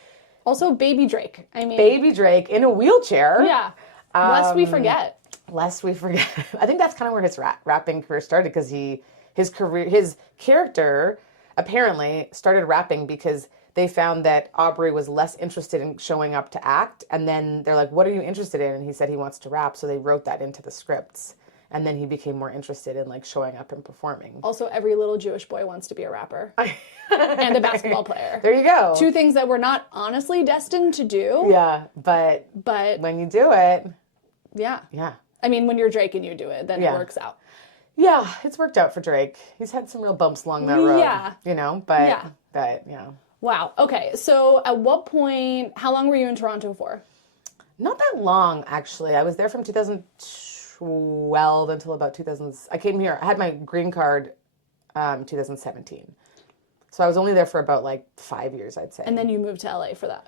also, Baby Drake. I mean, Baby Drake in a wheelchair. Yeah. Lest we forget. Lest we forget. I think that's kind of where his rapping career started because his character apparently started rapping because they found that Aubrey was less interested in showing up to act. And then they're like, what are you interested in? And he said he wants to rap. So they wrote that into the scripts. And then he became more interested in like showing up and performing. Also, every little Jewish boy wants to be a rapper and a basketball player. There you go. Two things that we're not honestly destined to do. Yeah, but when you do it. Yeah. Yeah. I mean, when you're Drake and you do it, then it works out. Yeah, it's worked out for Drake. He's had some real bumps along that road. Yeah. You know, but yeah. Wow. Okay. So at what point, how long were you in Toronto for? Not that long, actually. I was there from 2012 until about 2000. I came here. I had my green card 2017. So I was only there for about like 5 years, I'd say. And then you moved to LA for that,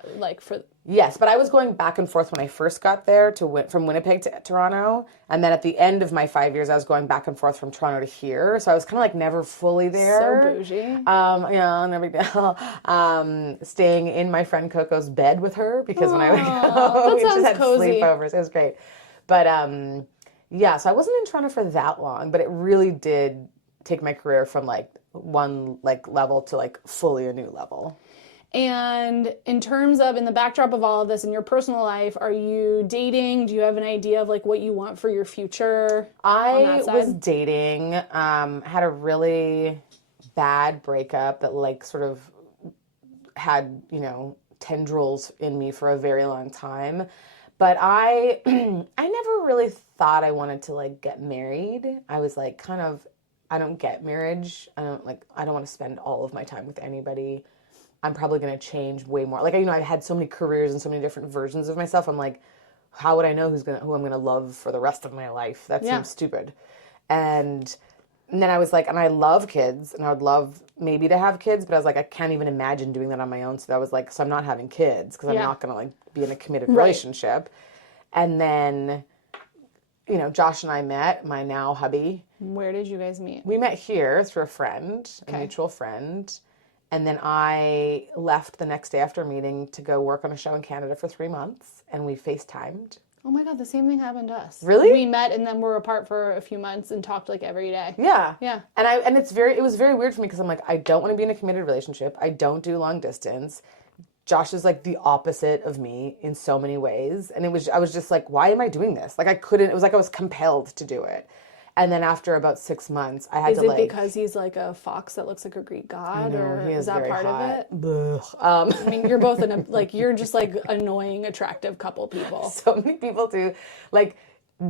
Yes, but I was going back and forth when I first got there from Winnipeg to Toronto, and then at the end of my 5 years, I was going back and forth from Toronto to here. So I was kind of like never fully there. So bougie. Yeah, no big deal. Staying in my friend Coco's bed with her because when I would go, we just had cozy. sleepovers. It was great. But yeah, so I wasn't in Toronto for that long, but it really did take my career from like one like level to like fully a new level. And in terms of, in the backdrop of all of this in your personal life, are you dating? Do you have an idea of like what you want for your future? I was dating, had a really bad breakup that like sort of had, you know, tendrils in me for a very long time. But I never really thought I wanted to like get married. I was like kind of, I don't get marriage. I don't want to spend all of my time with anybody. I'm probably going to change way more. Like, you know, I had so many careers and so many different versions of myself. I'm like, how would I know who I'm going to love for the rest of my life? That seems stupid. And then I was like, and I love kids and I would love maybe to have kids, but I was like, I can't even imagine doing that on my own. So that was like, so I'm not having kids because I'm not going to like be in a committed relationship. And then, you know, Josh and I met, my now hubby. Where did you guys meet? We met here through a friend, a mutual friend. And then I left the next day after meeting to go work on a show in Canada for 3 months. And we FaceTimed. Oh my God, the same thing happened to us. Really? We met and then we're apart for a few months and talked like every day. Yeah. Yeah. And it was very weird for me because I'm like, I don't want to be in a committed relationship. I don't do long distance. Josh is like the opposite of me in so many ways. And I was just like, why am I doing this? Like it was like I was compelled to do it. And then after about 6 months, I had to like... Is it because he's like a fox that looks like a Greek god? Or is that part of it? I mean, you're both you're just like annoying, attractive couple people. So many people do, like,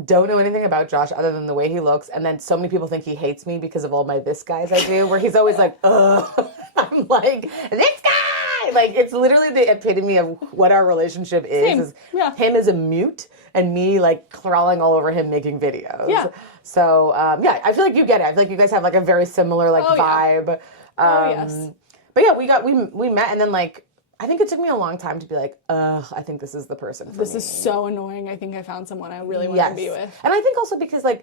don't know anything about Josh other than the way he looks. And then so many people think he hates me because of all my this guys I do, where he's always like, ugh. I'm like, this guy! Like, it's literally the epitome of what our relationship is. Same. Is Yeah. him as a mute and me, like, crawling all over him making videos. Yeah. So, yeah, I feel like you get it. I feel like you guys have, like, a very similar, like, vibe. Yes. But, yeah, we met, and then, like, I think it took me a long time to be like, ugh, I think this is the person for me. This is so annoying. I think I found someone I really want to be with. And I think also because I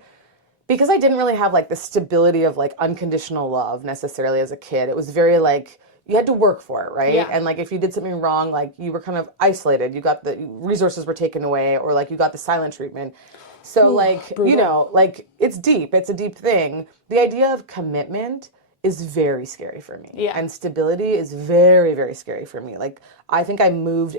didn't really have, like, the stability of, like, unconditional love necessarily as a kid. It was very, like, you had to work for it, right? Yeah. And like if you did something wrong, like you were kind of isolated. You got the resources were taken away, or like you got the silent treatment. So like, you know, like it's deep. It's a deep thing. The idea of commitment is very scary for me. Yeah. And stability is very, very scary for me. Like I think I moved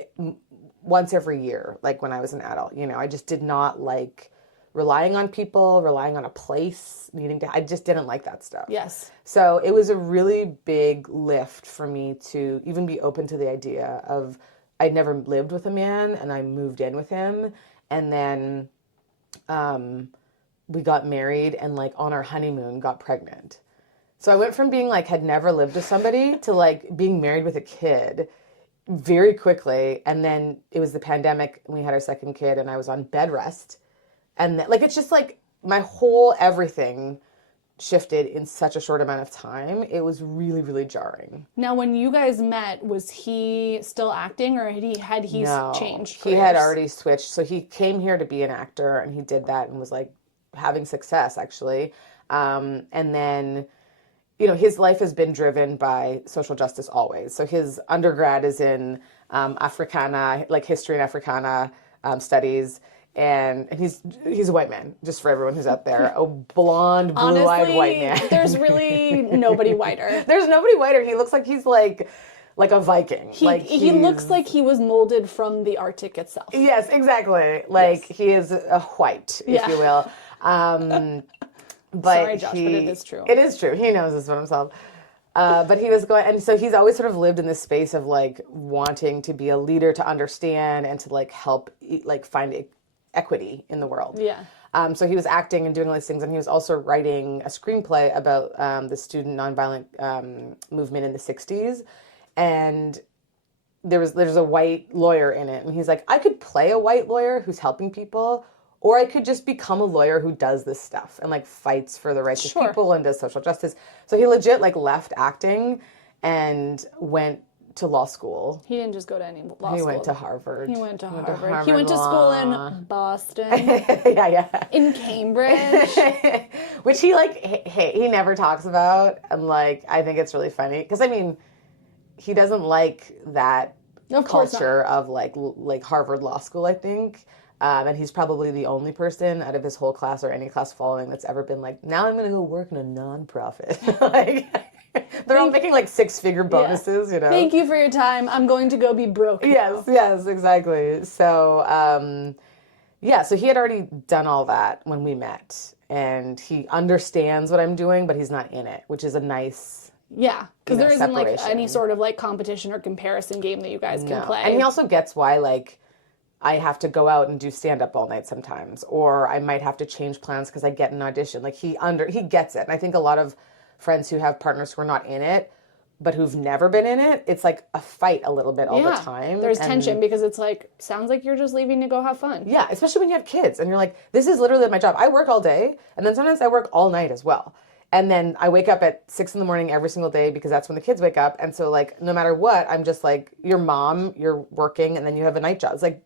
once every year, like when I was an adult, you know, I just did not like relying on people, relying on a place, I just didn't like that stuff. Yes. So it was a really big lift for me to even be open to the idea of, I'd never lived with a man and I moved in with him. And then we got married and like on our honeymoon got pregnant. So I went from being like, had never lived with somebody to like being married with a kid very quickly. And then it was the pandemic and we had our second kid and I was on bed rest. And like, it's just like my whole everything shifted in such a short amount of time. It was really, really jarring. Now, when you guys met, was he still acting or had he changed careers? He had already switched. So he came here to be an actor and he did that and was like having success actually. And then, you know, his life has been driven by social justice always. So his undergrad is in Africana, like history and Africana studies. And he's a white man, just for everyone who's out there. A blonde, blue-eyed white man. There's really nobody whiter. There's nobody whiter. He looks like he's like a Viking. He looks like he was molded from the Arctic itself. Yes, exactly. Like he is a white, if you will. But sorry, Josh, but it is true. It is true. He knows this about himself. But he was going, and so he's always sort of lived in this space of like wanting to be a leader, to understand, and to like help, like find equity in the world. Yeah. So he was acting and doing all these things, and he was also writing a screenplay about the student nonviolent movement in the 60s. And there's a white lawyer in it, and he's like, I could play a white lawyer who's helping people, or I could just become a lawyer who does this stuff and like fights for the rights of people and does social justice. So he legit like left acting and went to law school. He didn't just go to any law school. He went to Harvard. He went to Harvard. He went to school in Boston. Yeah. In Cambridge. Which he like, he never talks about. And like, I think it's really funny. Because I mean, he doesn't like that culture of like Harvard Law School, I think. And he's probably the only person out of his whole class or any class following that's ever been like, now I'm going to go work in a nonprofit. Like, they're all making like 6-figure bonuses, you know. Thank you for your time. I'm going to go be broke. Yes, exactly. So, so he had already done all that when we met. And he understands what I'm doing, but he's not in it, which is a nice... Yeah, because there isn't like separation. any sort of like competition or comparison game that you guys can play. And he also gets why like I have to go out and do stand-up all night sometimes, or I might have to change plans because I get an audition. Like he gets it. And I think a lot of friends who have partners who are not in it, but who've never been in it, it's like a fight a little bit all the time. There's tension because it's like, sounds like you're just leaving to go have fun. Yeah, especially when you have kids and you're like, this is literally my job. I work all day, and then sometimes I work all night as well. And then I wake up at 6 a.m. every single day because that's when the kids wake up. And so like, no matter what, I'm just like, your mom, you're working, and then you have a night job. It's like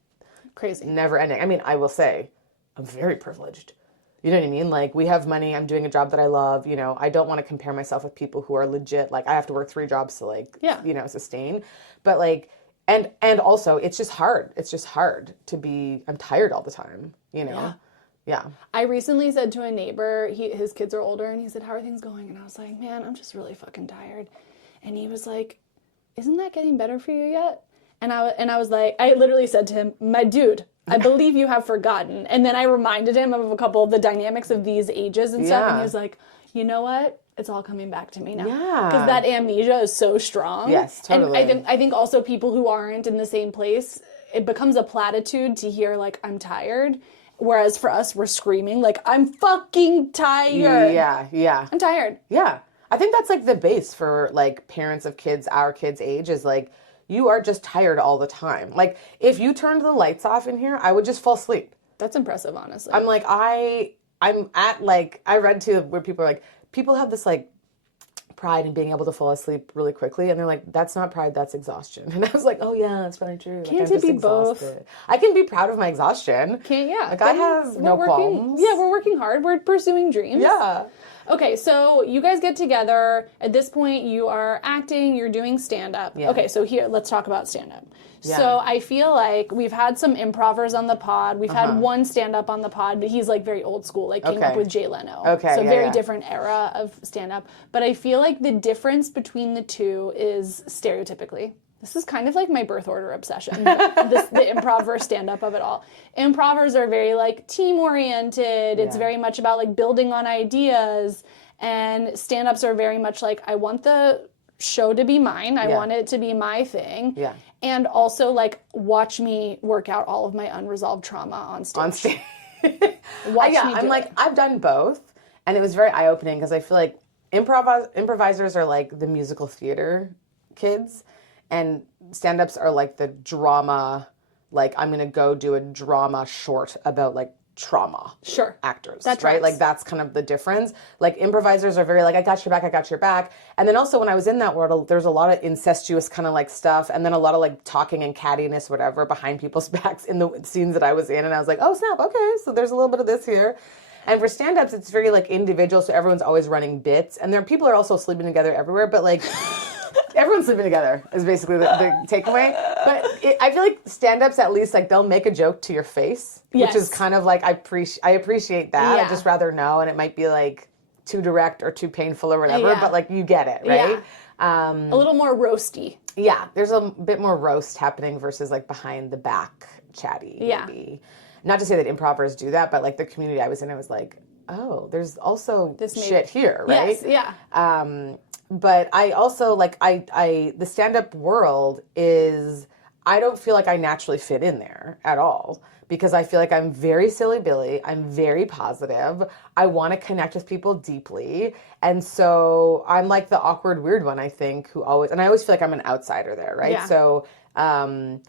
crazy. Never ending. I mean, I will say, I'm very privileged. You know what I mean? Like, we have money. I'm doing a job that I love. You know, I don't want to compare myself with people who are legit. Like, I have to work 3 jobs to like, you know, sustain. But like, and also, it's just hard. It's just hard to be, I'm tired all the time, you know? Yeah. I recently said to a neighbor, his kids are older, and he said, how are things going? And I was like, man, I'm just really fucking tired. And he was like, isn't that getting better for you yet? And I was like, I literally said to him, my dude, I believe you have forgotten. And then I reminded him of a couple of the dynamics of these ages and stuff. And he was like, you know what? It's all coming back to me now. Yeah. Because that amnesia is so strong. Yes, totally. And I think also people who aren't in the same place, it becomes a platitude to hear, like, I'm tired. Whereas for us, we're screaming, like, I'm fucking tired. Yeah. I'm tired. Yeah. I think that's, like, the base for, like, parents of kids, our kids' age is, like, you are just tired all the time. Like, if you turned the lights off in here, I would just fall asleep. That's impressive, honestly. I'm like, I'm at, like, I read, too, where people are like, people have this, like, pride in being able to fall asleep really quickly, and they're like, that's not pride, that's exhaustion. And I was like, oh yeah, that's probably true. Can't it be both? I can be proud of my exhaustion. Can't, yeah. Like, I have no qualms. Yeah, we're working hard. We're pursuing dreams. Yeah. Okay, so you guys get together. At this point, you are acting, you're doing stand-up. Yeah. Okay, so here, let's talk about stand-up. Yeah. So I feel like we've had some improvers on the pod. We've had one stand-up on the pod, but he's like very old school, like came up with Jay Leno. Okay, so yeah, very yeah. different era of stand-up. But I feel like the difference between the two is stereotypically. This is kind of like my birth order obsession, the improv versus stand-up of it all. Improvers are very like team-oriented. It's very much about like building on ideas. And stand-ups are very much like, I want the show to be mine. I want it to be my thing. Yeah. And also like, watch me work out all of my unresolved trauma on stage. On stage. Watch me I'm do like, it. I've done both. And it was very eye-opening because I feel like improvisers are like the musical theater kids. And stand-ups are like the drama, like I'm going to go do a drama short about like trauma actors, That's right? right. Like that's kind of the difference. Like improvisers are very like, I got your back, I got your back. And then also when I was in that world, there's a lot of incestuous kind of like stuff. And then a lot of like talking and cattiness, whatever, behind people's backs in the scenes that I was in. And I was like, oh snap, okay, so there's a little bit of this here. And for stand-ups, it's very like individual, so everyone's always running bits. And there people are also sleeping together everywhere, but like... Everyone's sleeping together is basically the takeaway. But I feel like stand-ups, at least, like they'll make a joke to your face, which is kind of like, I appreciate that. I'd just rather know, and it might be like too direct or too painful or whatever, but like you get it, right? Yeah. A little more roasty. Yeah, there's a bit more roast happening versus like behind the back chatty, maybe. Not to say that improvers do that, but like the community I was in, I was like, oh, there's also this shit here, right? Yes, yeah. But I also, like, the stand-up world is, I don't feel like I naturally fit in there at all. Because I feel like I'm very silly Billy. I'm very positive. I want to connect with people deeply. And so I'm like the awkward, weird one, I think, and I always feel like I'm an outsider there, right? Yeah. So, and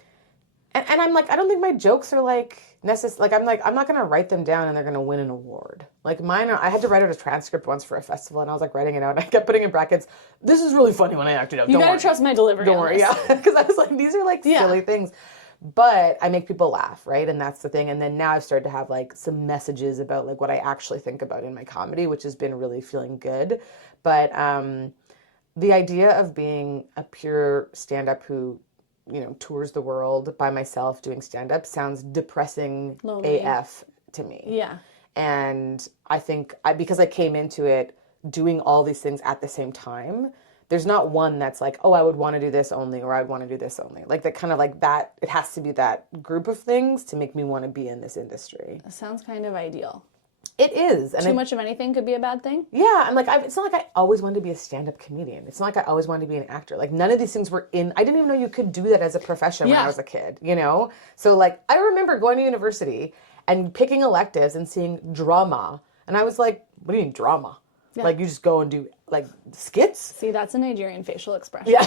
I'm like, I don't think my jokes are like necessary. Like, I'm not going to write them down and they're going to win an award. Like mine I had to write out a transcript once for a festival and I was like writing it out and I kept putting in brackets, this is really funny when I act it out. You gotta trust my delivery. Don't worry, yeah. Because I was like, these are like silly things. But I make people laugh, right? And that's the thing. And then now I've started to have like some messages about like what I actually think about in my comedy, which has been really feeling good. But the idea of being a pure stand-up who, you know, tours the world by myself doing stand-up sounds depressing AF to me. Yeah. And I think because I came into it doing all these things at the same time, there's not one that's like, oh, I would want to do this only, or I would want to do this only. Like that kind of like that, it has to be that group of things to make me want to be in this industry. That sounds kind of ideal. It is. And Too much of anything could be a bad thing? Yeah, and like it's not like I always wanted to be a stand-up comedian. It's not like I always wanted to be an actor. Like none of these things were I didn't even know you could do that as a profession when I was a kid, you know? So like I remember going to university and picking electives and seeing drama. And I was like, what do you mean drama? Yeah. Like you just go and do like skits? See, that's a Nigerian facial expression. Yeah.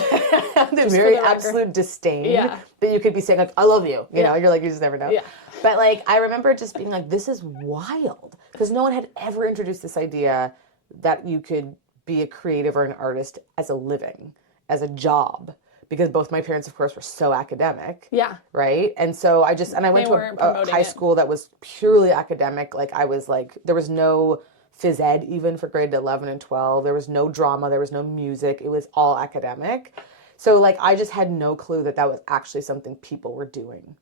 The very absolute disdain that you could be saying like, I love you. You know, you're like, you just never know. Yeah. But like, I remember just being like, this is wild. Because no one had ever introduced this idea that you could be a creative or an artist as a living, as a job. Because both my parents, of course, were so academic. Yeah. Right? And so I went to a high school that was purely academic. Like I was like, there was no phys ed even for grade 11 and 12. There was no drama. There was no music. It was all academic. So like, I just had no clue that was actually something people were doing.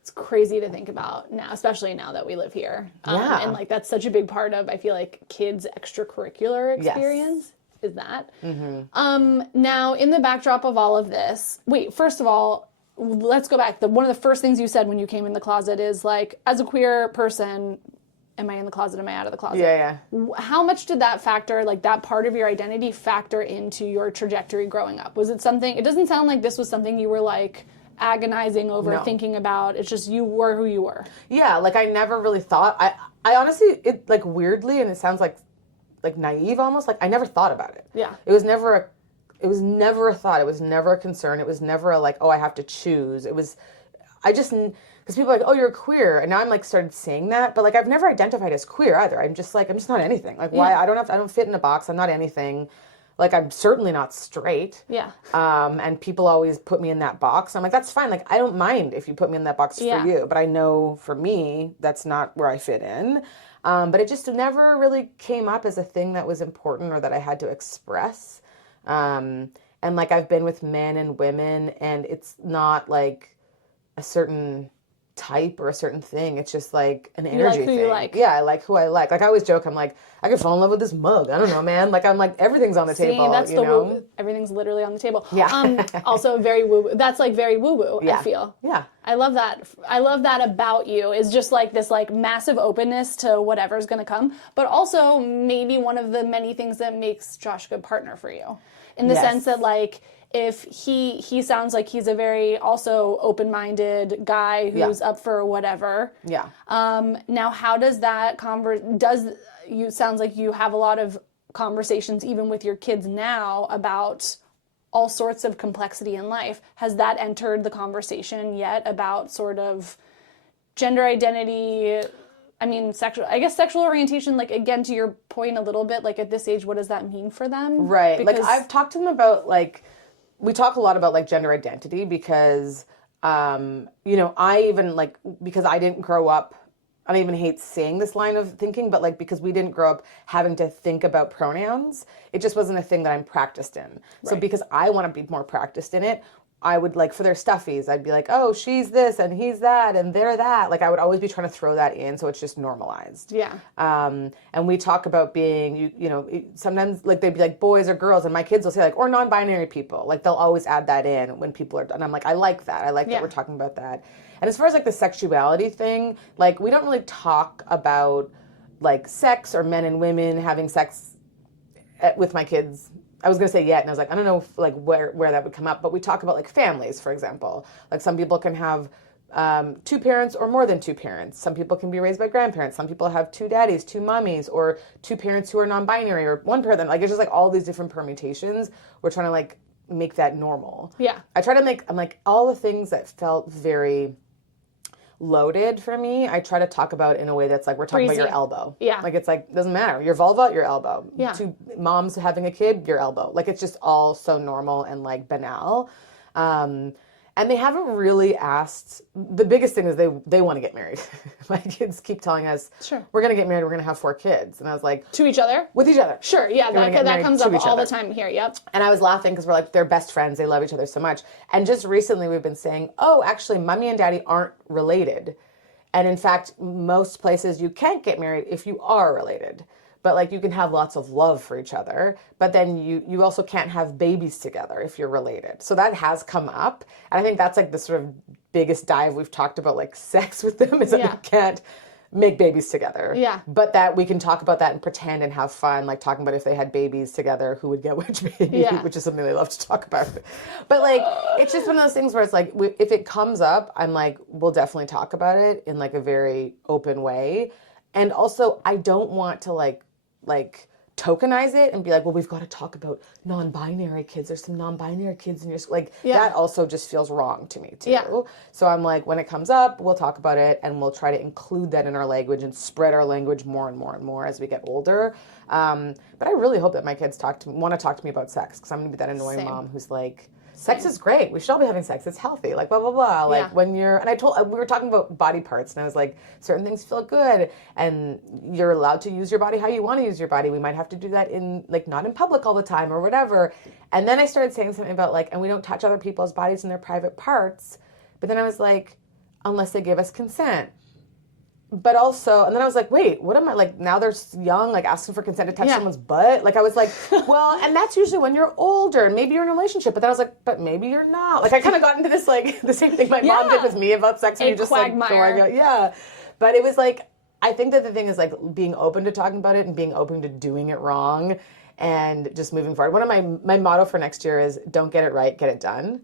It's crazy to think about now, especially now that we live here. And like, that's such a big part of, I feel like, kids' extracurricular experience is that. Mm-hmm. Now, in the backdrop of all of this, first of all, let's go back. One of the first things you said when you came in the closet is like, as a queer person, am I in the closet? Am I out of the closet? Yeah. How much did that factor, like that part of your identity factor into your trajectory growing up? Was it something, it doesn't sound like this was something you were like agonizing over, thinking about. It's just you were who you were. Yeah, like I never really thought, I honestly, it like weirdly, and it sounds like naive almost, like I never thought about it. Yeah. It was never a thought. It was never a concern. It was never a like, oh, I have to choose. It was, because people are like, oh, you're queer. And now I'm like started saying that, but like I've never identified as queer either. I'm just not anything. Like why, I don't fit in a box. I'm not anything. Like I'm certainly not straight. Yeah. And people always put me in that box. I'm like, that's fine. Like I don't mind if you put me in that box for you, but I know for me, that's not where I fit in. But it just never really came up as a thing that was important or that I had to express. And like I've been with men and women, and it's not like a certain type or a certain thing. It's just like an energy like who thing. you like. Yeah, I like who I like. Like I always joke, I'm like, I could fall in love with this mug. I don't know, man. Like I'm like, everything's on the table. That's you the know? woo. Everything's literally on the table. Yeah. Also very woo. That's like very woo woo. Yeah. I feel. Yeah. I love that. I love that about you, is just like this like massive openness to whatever's going to come, but also maybe one of the many things that makes Josh a good partner for you, in the sense that like, if he sounds like he's a very also open-minded guy who's up for whatever. Yeah. Now, how does that sounds like you have a lot of conversations even with your kids now about all sorts of complexity in life. Has that entered the conversation yet about sort of gender identity? I mean, sexual orientation, like, again, to your point a little bit, like, at this age, what does that mean for them? Right. Because, like, I've talked to them about, like, we talk a lot about, like, gender identity because, you know, I even, like, because I didn't grow up, I don't even hate saying this line of thinking, but, like, because we didn't grow up having to think about pronouns, it just wasn't a thing that I'm practiced in. Right. So because I want to be more practiced in it, I would, like, for their stuffies, I'd be like, oh, she's this and he's that and they're that. Like, I would always be trying to throw that in so it's just normalized. Yeah. And we talk about being, you know, sometimes, like, they'd be like boys or girls, and my kids will say, like, or non-binary people. Like, they'll always add that in when people are, and I'm like, I like that. I like that we're talking about that. And as far as, like, the sexuality thing, like, we don't really talk about, like, sex or men and women having sex with my kids. I was going to say yet, and I was like, I don't know if, like, where that would come up, but we talk about, like, families, for example. Like, some people can have two parents or more than two parents. Some people can be raised by grandparents. Some people have two daddies, two mommies, or two parents who are non-binary, or one parent. Like, it's just, like, all these different permutations. We're trying to, like, make that normal. Yeah. I try to make, I'm like, all the things that felt very loaded for me, I try to talk about in a way that's like, we're talking about your elbow. Yeah. Like, it's like, doesn't matter. Your vulva, your elbow. Yeah. Two moms having a kid, your elbow. Like, it's just all so normal and, like, banal. And they haven't really asked, the biggest thing is they want to get married. My kids keep telling us, sure, we're going to get married, we're going to have 4 kids. And I was like, to each other? With each other. Sure, yeah, that comes up all the time here, yep. And I was laughing because we're like, they're best friends, they love each other so much. And just recently we've been saying, oh, actually, mommy and daddy aren't related. And in fact, most places you can't get married if you are related. But, like, you can have lots of love for each other, but then you also can't have babies together if you're related. So that has come up. And I think that's, like, the sort of biggest dive we've talked about, like, sex with them, is that we can't make babies together. Yeah. But that we can talk about that and pretend and have fun, like talking about if they had babies together, who would get which baby, which is something they love to talk about. But, like, it's just one of those things where it's like, if it comes up, I'm like, we'll definitely talk about it in, like, a very open way. And also, I don't want to, like tokenize it and be like, well, we've got to talk about non-binary kids. There's some non-binary kids in your school. Like, that also just feels wrong to me, too. Yeah. So I'm like, when it comes up, we'll talk about it, and we'll try to include that in our language and spread our language more and more and more as we get older. But I really hope that my kids want to talk to me about sex, because I'm going to be that annoying mom who's like, sex is great. We should all be having sex. It's healthy. Like, blah, blah, blah. Like, when you're... And we were talking about body parts, and I was like, certain things feel good, and you're allowed to use your body how you want to use your body. We might have to do that in, like, not in public all the time or whatever. And then I started saying something about, like, and we don't touch other people's bodies and their private parts. But then I was like, unless they give us consent. But also, and then I was like, wait, what am I, like, now they're young, like, asking for consent to touch someone's butt? Like, I was like, well, and that's usually when you're older, and maybe you're in a relationship. But then I was like, but maybe you're not. Like, I kind of got into this, like, the same thing my mom did with me about sex, and you just, like, going out. But it was like, I think that the thing is, like, being open to talking about it and being open to doing it wrong and just moving forward. One of my motto for next year is, don't get it right, get it done.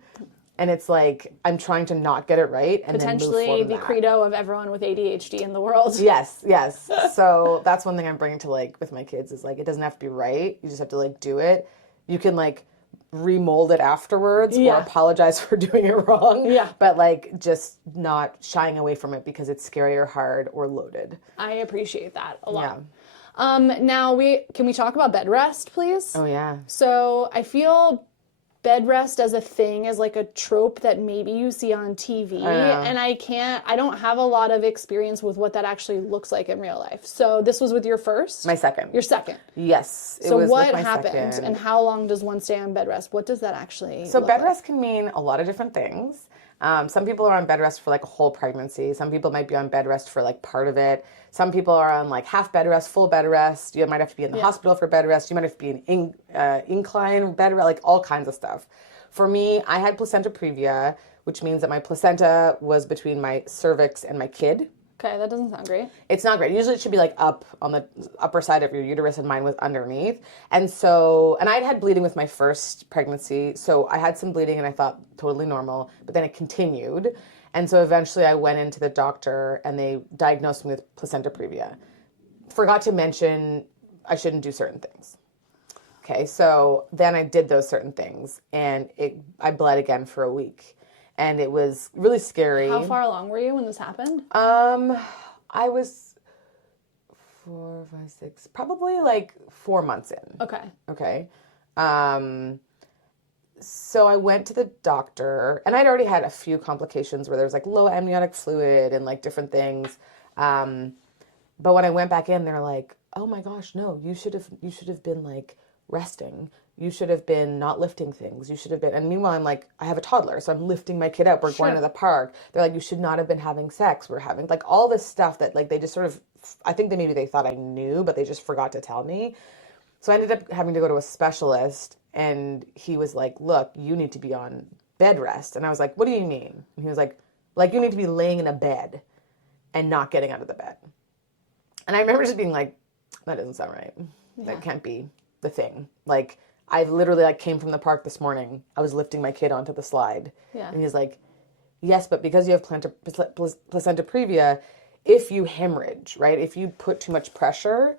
And it's like, I'm trying to not get it right and then move forward. Potentially the credo of everyone with ADHD in the world. Yes. So that's one thing I'm bringing to, like, with my kids is, like, it doesn't have to be right. You just have to, like, do it. You can, like, remold it afterwards or apologize for doing it wrong. Yeah. But, like, just not shying away from it because it's scary or hard or loaded. I appreciate that a lot. Yeah. Now, can we talk about bed rest, please? Oh, yeah. So I feel... bed rest as a thing is like a trope that maybe you see on TV, and I don't have a lot of experience with what that actually looks like in real life. So this was with your first? My second. Your second. Yes. So what happened and how long does one stay on bed rest? What does that actually look bed like? rest can mean a lot of different things. Some people are on bed rest for like a whole pregnancy. Some people might be on bed rest for like part of it. Some people are on like half bed rest, full bed rest. You might have to be in the hospital for bed rest. You might have to be in incline bed rest, like all kinds of stuff. For me, I had placenta previa, which means that my placenta was between my cervix and my kid. Okay, that doesn't sound great. It's not great. Usually it should be like up on the upper side of your uterus, and mine was underneath. And I'd had bleeding with my first pregnancy. So I had some bleeding and I thought totally normal, but then it continued. And so eventually I went into the doctor and they diagnosed me with placenta previa. Forgot to mention I shouldn't do certain things. Okay, so then I did those certain things and I bled again for a week. And it was really scary. How far along were you when this happened? I was 4, 5, 6, probably like 4 months in. Okay. Okay. So I went to the doctor, and I'd already had a few complications where there was like low amniotic fluid and like different things. But when I went back in, they're like, "Oh my gosh, no! You should have been like resting. You should have been not lifting things. You should have been." And meanwhile, I'm like, I have a toddler, so I'm lifting my kid up. We're going to the park. They're like, "You should not have been having sex." We're having like all this stuff that like they just sort of, I think maybe they thought I knew, but they just forgot to tell me. So I ended up having to go to a specialist, and he was like, "Look, you need to be on bed rest." And I was like, "What do you mean?" And he was like, you need to be laying in a bed and not getting out of the bed." And I remember just being like, that doesn't sound right. That can't be the thing. Like, I literally like came from the park this morning. I was lifting my kid onto the slide. Yeah. And he's like, "Yes, but because you have placenta previa, if you hemorrhage, right? If you put too much pressure,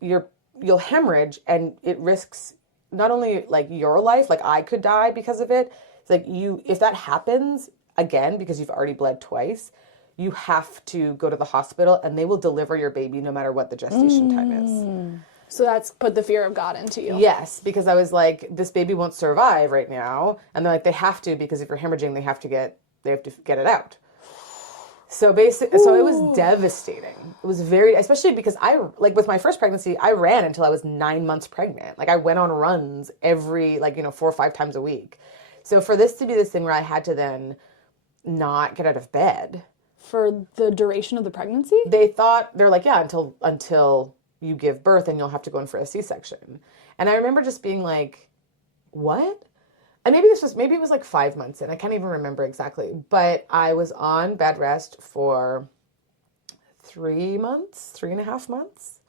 you'll hemorrhage, and it risks not only like your life, like I could die because of it. It's like if that happens again, because you've already bled twice, you have to go to the hospital and they will deliver your baby no matter what the gestation time is." So that's put the fear of God into you. Yes, because I was like, this baby won't survive right now. And they're like, they have to, because if you're hemorrhaging, they have to get it out. So so it was devastating. It was very, especially because with my first pregnancy, I ran until I was 9 months pregnant. Like I went on runs every 4 or 5 times a week. So for this to be this thing where I had to then not get out of bed. For the duration of the pregnancy? They're like, yeah, until you give birth and you'll have to go in for a C-section. And I remember just being like, what? And maybe it was like 5 months in. I can't even remember exactly. But I was on bed rest for 3.5 months.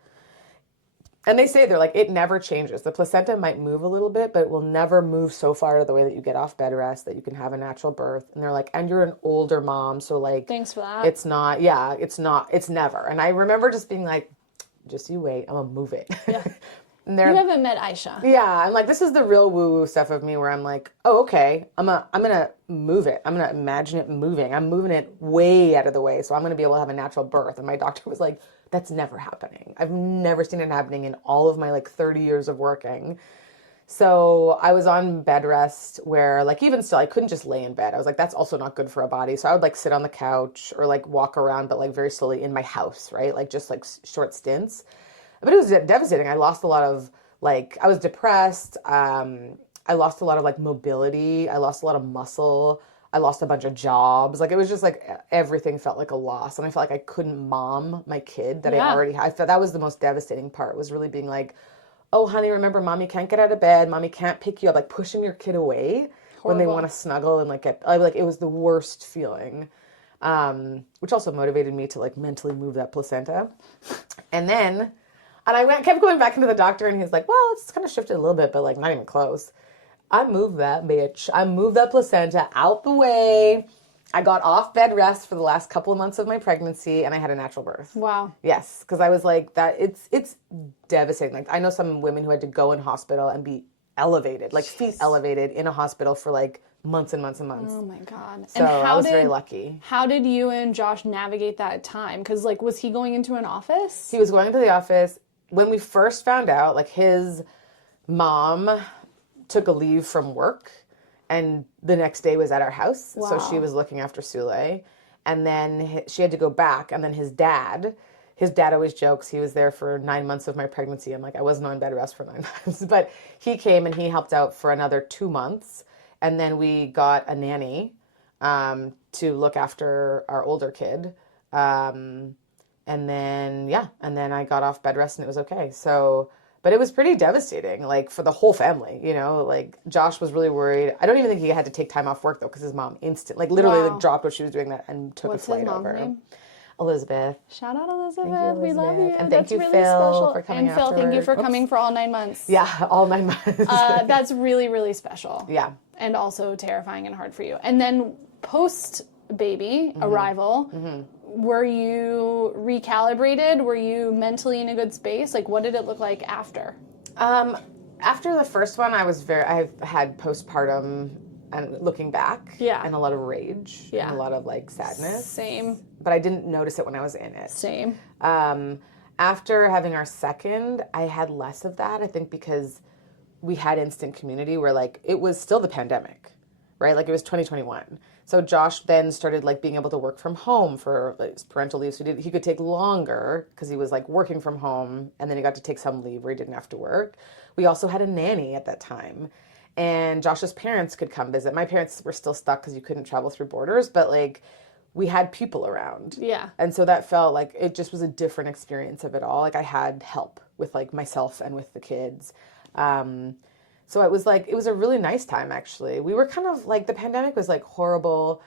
And they're like, it never changes. The placenta might move a little bit, but it will never move so far to the way that you get off bed rest, that you can have a natural birth. And they're like, and you're an older mom, so like, thanks for that. It's never. And I remember just being like, just you wait, I'm gonna move it. Yeah. You haven't met Aisha. Yeah, I'm like, this is the real woo-woo stuff of me where I'm like, oh, okay, I'm gonna move it. I'm gonna imagine it moving. I'm moving it way out of the way, so I'm gonna be able to have a natural birth. And my doctor was like, that's never happening. I've never seen it happening in all of my 30 years of working. So I was on bed rest where even still, I couldn't just lay in bed. I was like, that's also not good for a body. So I would sit on the couch or walk around, but very slowly in my house, right? Just short stints. But it was devastating. I lost a lot of I was depressed. I lost a lot of mobility. I lost a lot of muscle. I lost a bunch of jobs. It was just everything felt like a loss. And I felt like I couldn't mom my kid that I already had. I thought that was the most devastating part, was really being like, oh, honey, remember, mommy can't get out of bed. Mommy can't pick you up. Pushing your kid away. Horrible. When they want to snuggle and it was the worst feeling. Which also motivated me to mentally move that placenta. And I kept going back into the doctor, and he's like, well, it's kind of shifted a little bit, but not even close. I moved that bitch. I moved that placenta out the way. I got off bed rest for the last couple of months of my pregnancy, and I had a natural birth. Wow. Yes, because I was like, that. It's devastating. I know some women who had to go in hospital and be elevated, feet elevated in a hospital for months and months and months. Oh my God. So I was very lucky. How did you and Josh navigate that time? Because was he going into an office? He was going into the office. When we first found out, his mom took a leave from work. and the next day was at our house. Wow. So she was looking after Sule. And then she had to go back. And then his dad always jokes he was there for 9 months of my pregnancy. I'm like, I wasn't on bed rest for 9 months. But he came and he helped out for another 2 months. And then we got a nanny to look after our older kid. And then I got off bed rest and it was okay. So, but it was pretty devastating, like for the whole family, you know, like Josh was really worried. I don't even think he had to take time off work though, because his mom literally like dropped what she was doing that and took a flight over. What's his mom's name? Elizabeth. Shout out Elizabeth. Thank you, Elizabeth. We love you. And That's thank you, really Phil, special. for coming and Phil, after thank you for work. coming for all 9 months. Yeah, all 9 months. That's really, really special. Yeah. And also terrifying and hard for you. And then post-baby arrival, were you recalibrated? Were you mentally in a good space? Like, what did it look like after? After the first one, I've had postpartum and looking back, and a lot of rage, and a lot of like sadness. Same. But I didn't notice it when I was in it. Same. After having our second, I had less of that. I think because we had instant community where like it was still the pandemic, right? Like it was 2021. So Josh then started like being able to work from home for like parental leave. So he could take longer because he was like working from home, and then he got to take some leave where he didn't have to work. We also had a nanny at that time, and Josh's parents could come visit. My parents were still stuck because you couldn't travel through borders, but like we had people around. Yeah. And so that felt like it just was a different experience of it all. Like I had help with like myself and with the kids. So it was a really nice time, actually. We were kind of like, the pandemic was like horrible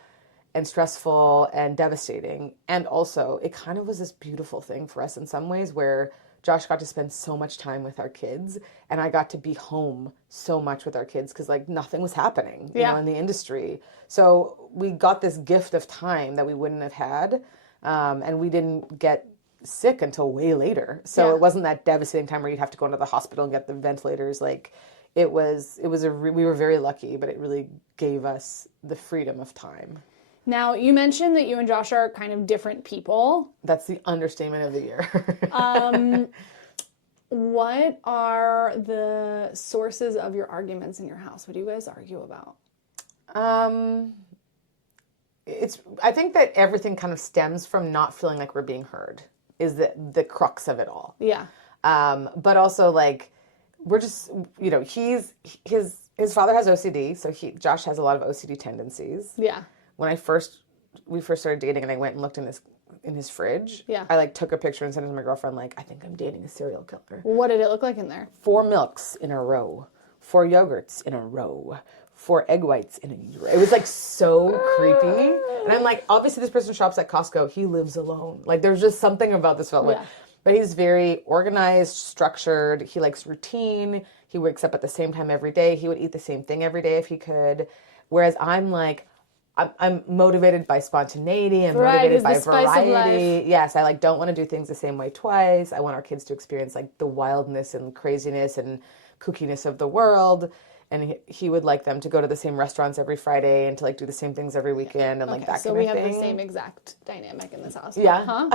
and stressful and devastating. And also it kind of was this beautiful thing for us in some ways where Josh got to spend so much time with our kids, and I got to be home so much with our kids because like nothing was happening, you know, in the industry. So we got this gift of time that we wouldn't have had, and we didn't get sick until way later. So it wasn't that devastating time where you'd have to go into the hospital and get the ventilators. Like we were very lucky, but it really gave us the freedom of time. Now, you mentioned that you and Josh are kind of different people. That's the understatement of the year. What are the sources of your arguments in your house? What do you guys argue about? I think that everything kind of stems from not feeling like we're being heard is the crux of it all. Yeah. But also like, we're just, you know, his father has OCD. So Josh has a lot of OCD tendencies. Yeah. When we first started dating and I went and looked in his fridge, I like took a picture and sent it to my girlfriend like, I think I'm dating a serial killer. What did it look like in there? 4 milks in a row, 4 yogurts in a row, 4 egg whites in a row. It was like so creepy. And I'm like, obviously this person shops at Costco. He lives alone. Like there's just something about this felt like. But he's very organized, structured. He likes routine. He wakes up at the same time every day. He would eat the same thing every day if he could. Whereas I'm like, I'm motivated by spontaneity. I'm motivated by variety. Yes, I like don't want to do things the same way twice. I want our kids to experience like the wildness and craziness and kookiness of the world. And he would like them to go to the same restaurants every Friday and to like do the same things every weekend and like that kind of thing. So we have the same exact dynamic in this house. Yeah. Huh?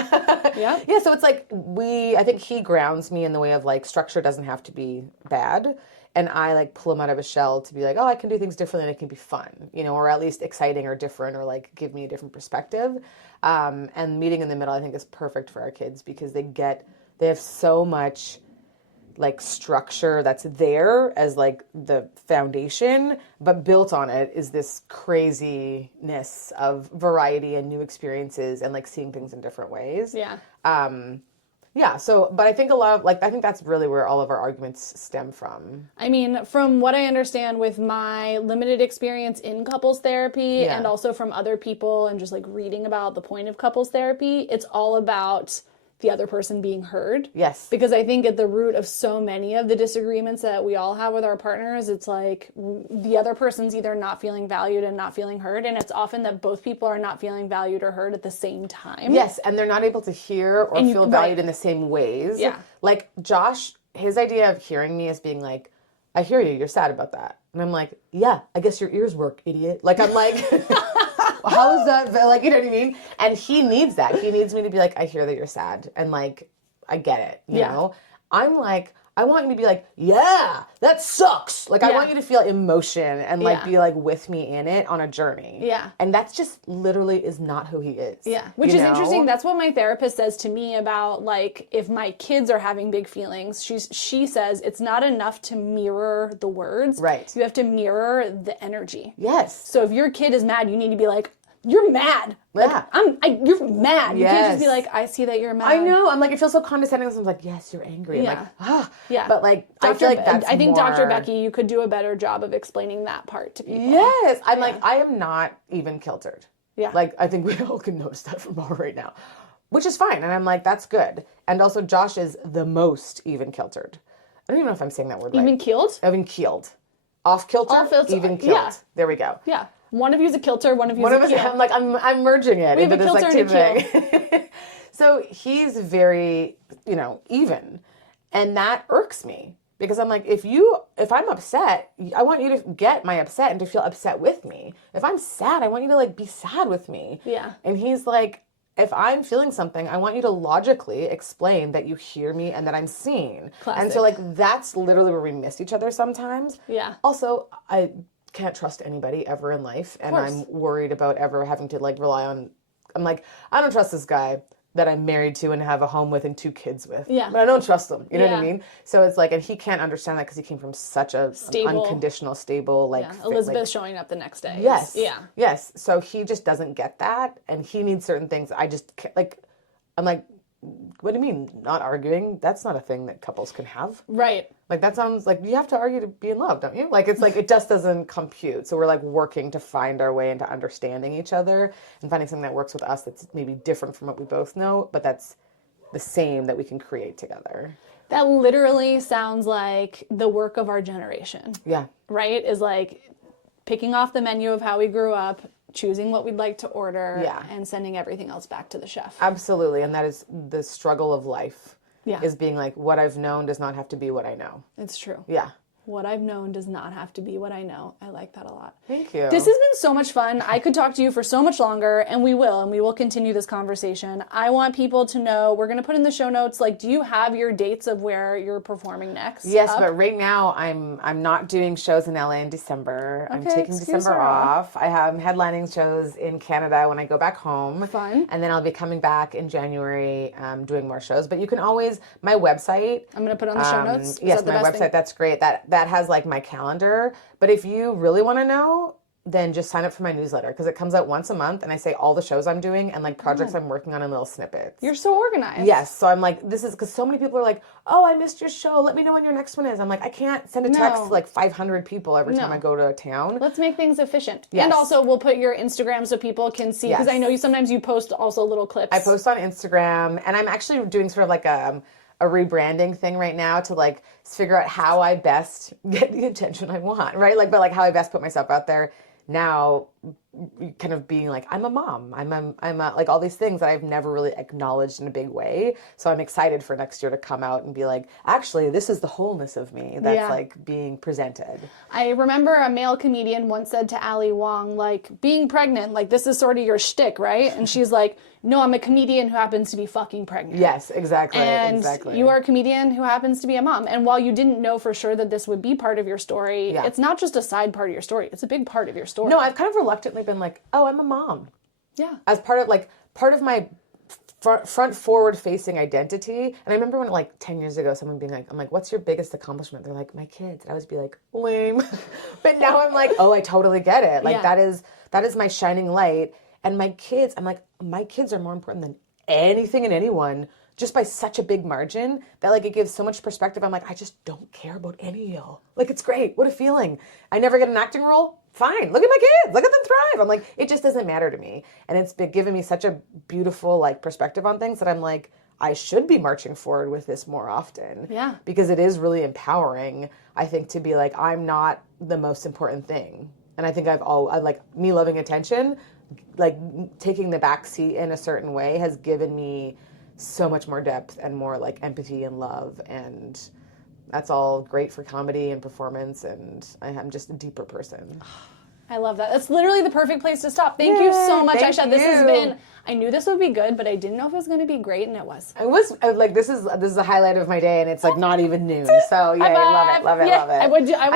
Yeah. Yeah, so it's like I think he grounds me in the way of like structure doesn't have to be bad. And I like pull him out of his shell to be like, oh, I can do things differently and it can be fun, you know, or at least exciting or different or like give me a different perspective. And meeting in the middle, I think is perfect for our kids because they have so much like structure that's there as like the foundation, but built on it is this craziness of variety and new experiences and like seeing things in different ways. Yeah. Yeah, so, but I think I think that's really where all of our arguments stem from. I mean, from what I understand with my limited experience in couples therapy and also from other people and just like reading about the point of couples therapy, it's all about the other person being heard. Yes. Because I think at the root of so many of the disagreements that we all have with our partners, it's like the other person's either not feeling valued and not feeling heard. And it's often that both people are not feeling valued or heard at the same time. Yes. And they're not able to hear or feel valued in the same ways. Yeah. Like Josh, his idea of hearing me as being like, I hear you, you're sad about that. And I'm like, yeah, I guess your ears work, idiot. Like, I'm like, how is that? Like, you know what I mean? And he needs that. He needs me to be like, I hear that you're sad. And like, I get it, you know? I'm like, I want you to be like, yeah, that sucks. Like, I Yeah. want you to feel emotion and like Yeah. be like with me in it on a journey. Yeah. And that's just literally is not who he is. Yeah, which you is know? interesting. That's what my therapist says to me about, like, if my kids are having big feelings, she says it's not enough to mirror the words. Right. You have to mirror the energy. Yes. So if your kid is mad, you need to be like, you're mad. Yeah. Like, you're mad. You can't just be Yes. like, I see that you're mad. I know. I'm like, it feels so condescending. I'm like, yes, you're angry. I'm Yeah. like, ah. Yeah. But like, I feel like that's I think more... Dr. Becky, you could do a better job of explaining that part to people. Yes. I'm like, I am not even kiltered. Yeah. Like, I think we all can notice that from all right now, which is fine. And I'm like, that's good. And also, Josh is the most even kiltered. I don't even know if I'm saying that word right. Even keeled? Even keeled. Off kilter, Off kilter, even killed. yeah. There we go. Yeah. One of you's a kilter, one of you's One a of us, keel. I'm like, I'm merging it We have into a this kilter like and two thing. So he's very, even. And that irks me. Because I'm like, if I'm upset, I want you to get my upset and to feel upset with me. If I'm sad, I want you to like be sad with me. Yeah. And he's like, if I'm feeling something, I want you to logically explain that you hear me and that I'm seen. Classic. And so like, that's literally where we miss each other sometimes. Yeah. Also, I can't trust anybody ever in life. And course. I'm worried about ever having to like rely on, I'm like, I don't trust this guy that I'm married to and have a home with and 2 kids with. Yeah. But I don't trust him. You know what I Yeah. mean? So it's like, and he can't understand that because he came from such a Stable. unconditional, stable, like, Yeah. fit, Elizabeth like, showing up the next day. yes. Yeah. Yes. So he just doesn't get that. And he needs certain things. I just can't, like, I'm like, what do you mean? Not arguing? That's not a thing that couples can have. Right. Like, that sounds like you have to argue to be in love, don't you? Like, it's like, it just doesn't compute. So we're like working to find our way into understanding each other and finding something that works with us that's maybe different from what we both know, but that's the same that we can create together. That literally sounds like the work of our generation. Yeah. Right? Is like picking off the menu of how we grew up, choosing what we'd like to order, Yeah. and sending everything else back to the chef. Absolutely. And that is the struggle of life. Yeah. Is being like, what I've known does not have to be what I know. It's true. Yeah. What I've known does not have to be what I know. I like that a lot. Thank you. This has been so much fun. I could talk to you for so much longer, and we will continue this conversation. I want people to know, we're going to put in the show notes, like, do you have your dates of where you're performing next? Yes, up? but right now I'm not doing shows in LA in December. I'm Okay, taking excuse December her off. I have headlining shows in Canada when I go back home. Fun. And then I'll be coming back in January doing more shows. But you can always, my website. I'm going to put on the show notes. Is Yes, that the my best website, thing? that's great. That has like my calendar. But if you really want to know, then just sign up for my newsletter because it comes out once a month and I say all the shows I'm doing and like projects I'm working on in little snippets. You're so organized. Yes. So I'm like, this is because so many people are like, oh, I missed your show. Let me know when your next one is. I'm like, I can't send a text No. to like 500 people every time No. I go to a town. Let's make things efficient. Yes. And also, we'll put your Instagram so people can see, because Yes. I know sometimes you post also little clips. I post on Instagram and I'm actually doing sort of like a rebranding thing right now to like figure out how I best get the attention I want, right? Like, but like how I best put myself out there now, kind of being like, I'm a mom, I'm a, like all these things that I've never really acknowledged in a big way. So I'm excited for next year to come out and be like, actually, this is the wholeness of me that's Yeah. like being presented. I remember a male comedian once said to Ali Wong, like, being pregnant, like, this is sort of your shtick, right? And she's like, no, I'm a comedian who happens to be fucking pregnant. Yes, exactly. And exactly. you are a comedian who happens to be a mom. And while you didn't know for sure that this would be part of your story, Yeah. it's not just a side part of your story. It's a big part of your story. No, I've kind of reluctantly been like, oh, I'm a mom. Yeah. As part of my front forward facing identity. And I remember when like 10 years ago, someone being like, I'm like, what's your biggest accomplishment? They're like, my kids. And I would be like, lame. But now I'm like, oh, I totally get it. Like Yeah. that is my shining light. And my kids, I'm like, my kids are more important than anything and anyone, just by such a big margin that like it gives so much perspective. I'm like, I just don't care about any of y'all. Like, it's great. What a feeling. I never get an acting role. Fine. Look at my kids. Look at them thrive. I'm like, it just doesn't matter to me. And it's been given me such a beautiful like perspective on things that I'm like, I should be marching forward with this more often. Yeah. Because it is really empowering, I think, to be like, I'm not the most important thing. And I think I like me loving attention, like taking the back seat in a certain way has given me so much more depth and more like empathy and love, and that's all great for comedy and performance, and I'm just a deeper person. I love that. That's literally the perfect place to stop. Thank you so much, thank Aisha. This has you. been I knew this would be good, but I didn't know if it was going to be great, and it was. It was like this is a highlight of my day, and it's like not even noon. So yeah, I love it. Yeah, I would I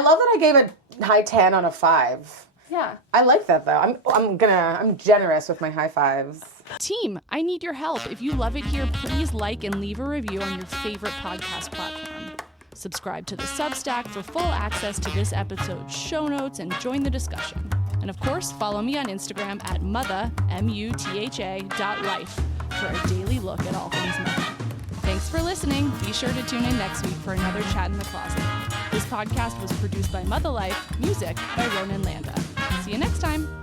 love that I gave a high 10 on a 5. Yeah. I like that though. I'm generous with my high fives. Team, I need your help. If you love it here, please like and leave a review on your favorite podcast platform. Subscribe to the Substack for full access to this episode's show notes and join the discussion. And of course, follow me on Instagram at mutha, mutha.life for a daily look at all things mother. Thanks for listening. Be sure to tune in next week for another Chat in the Closet. This podcast was produced by Mother Life, music by Ronan Landa. See you next time.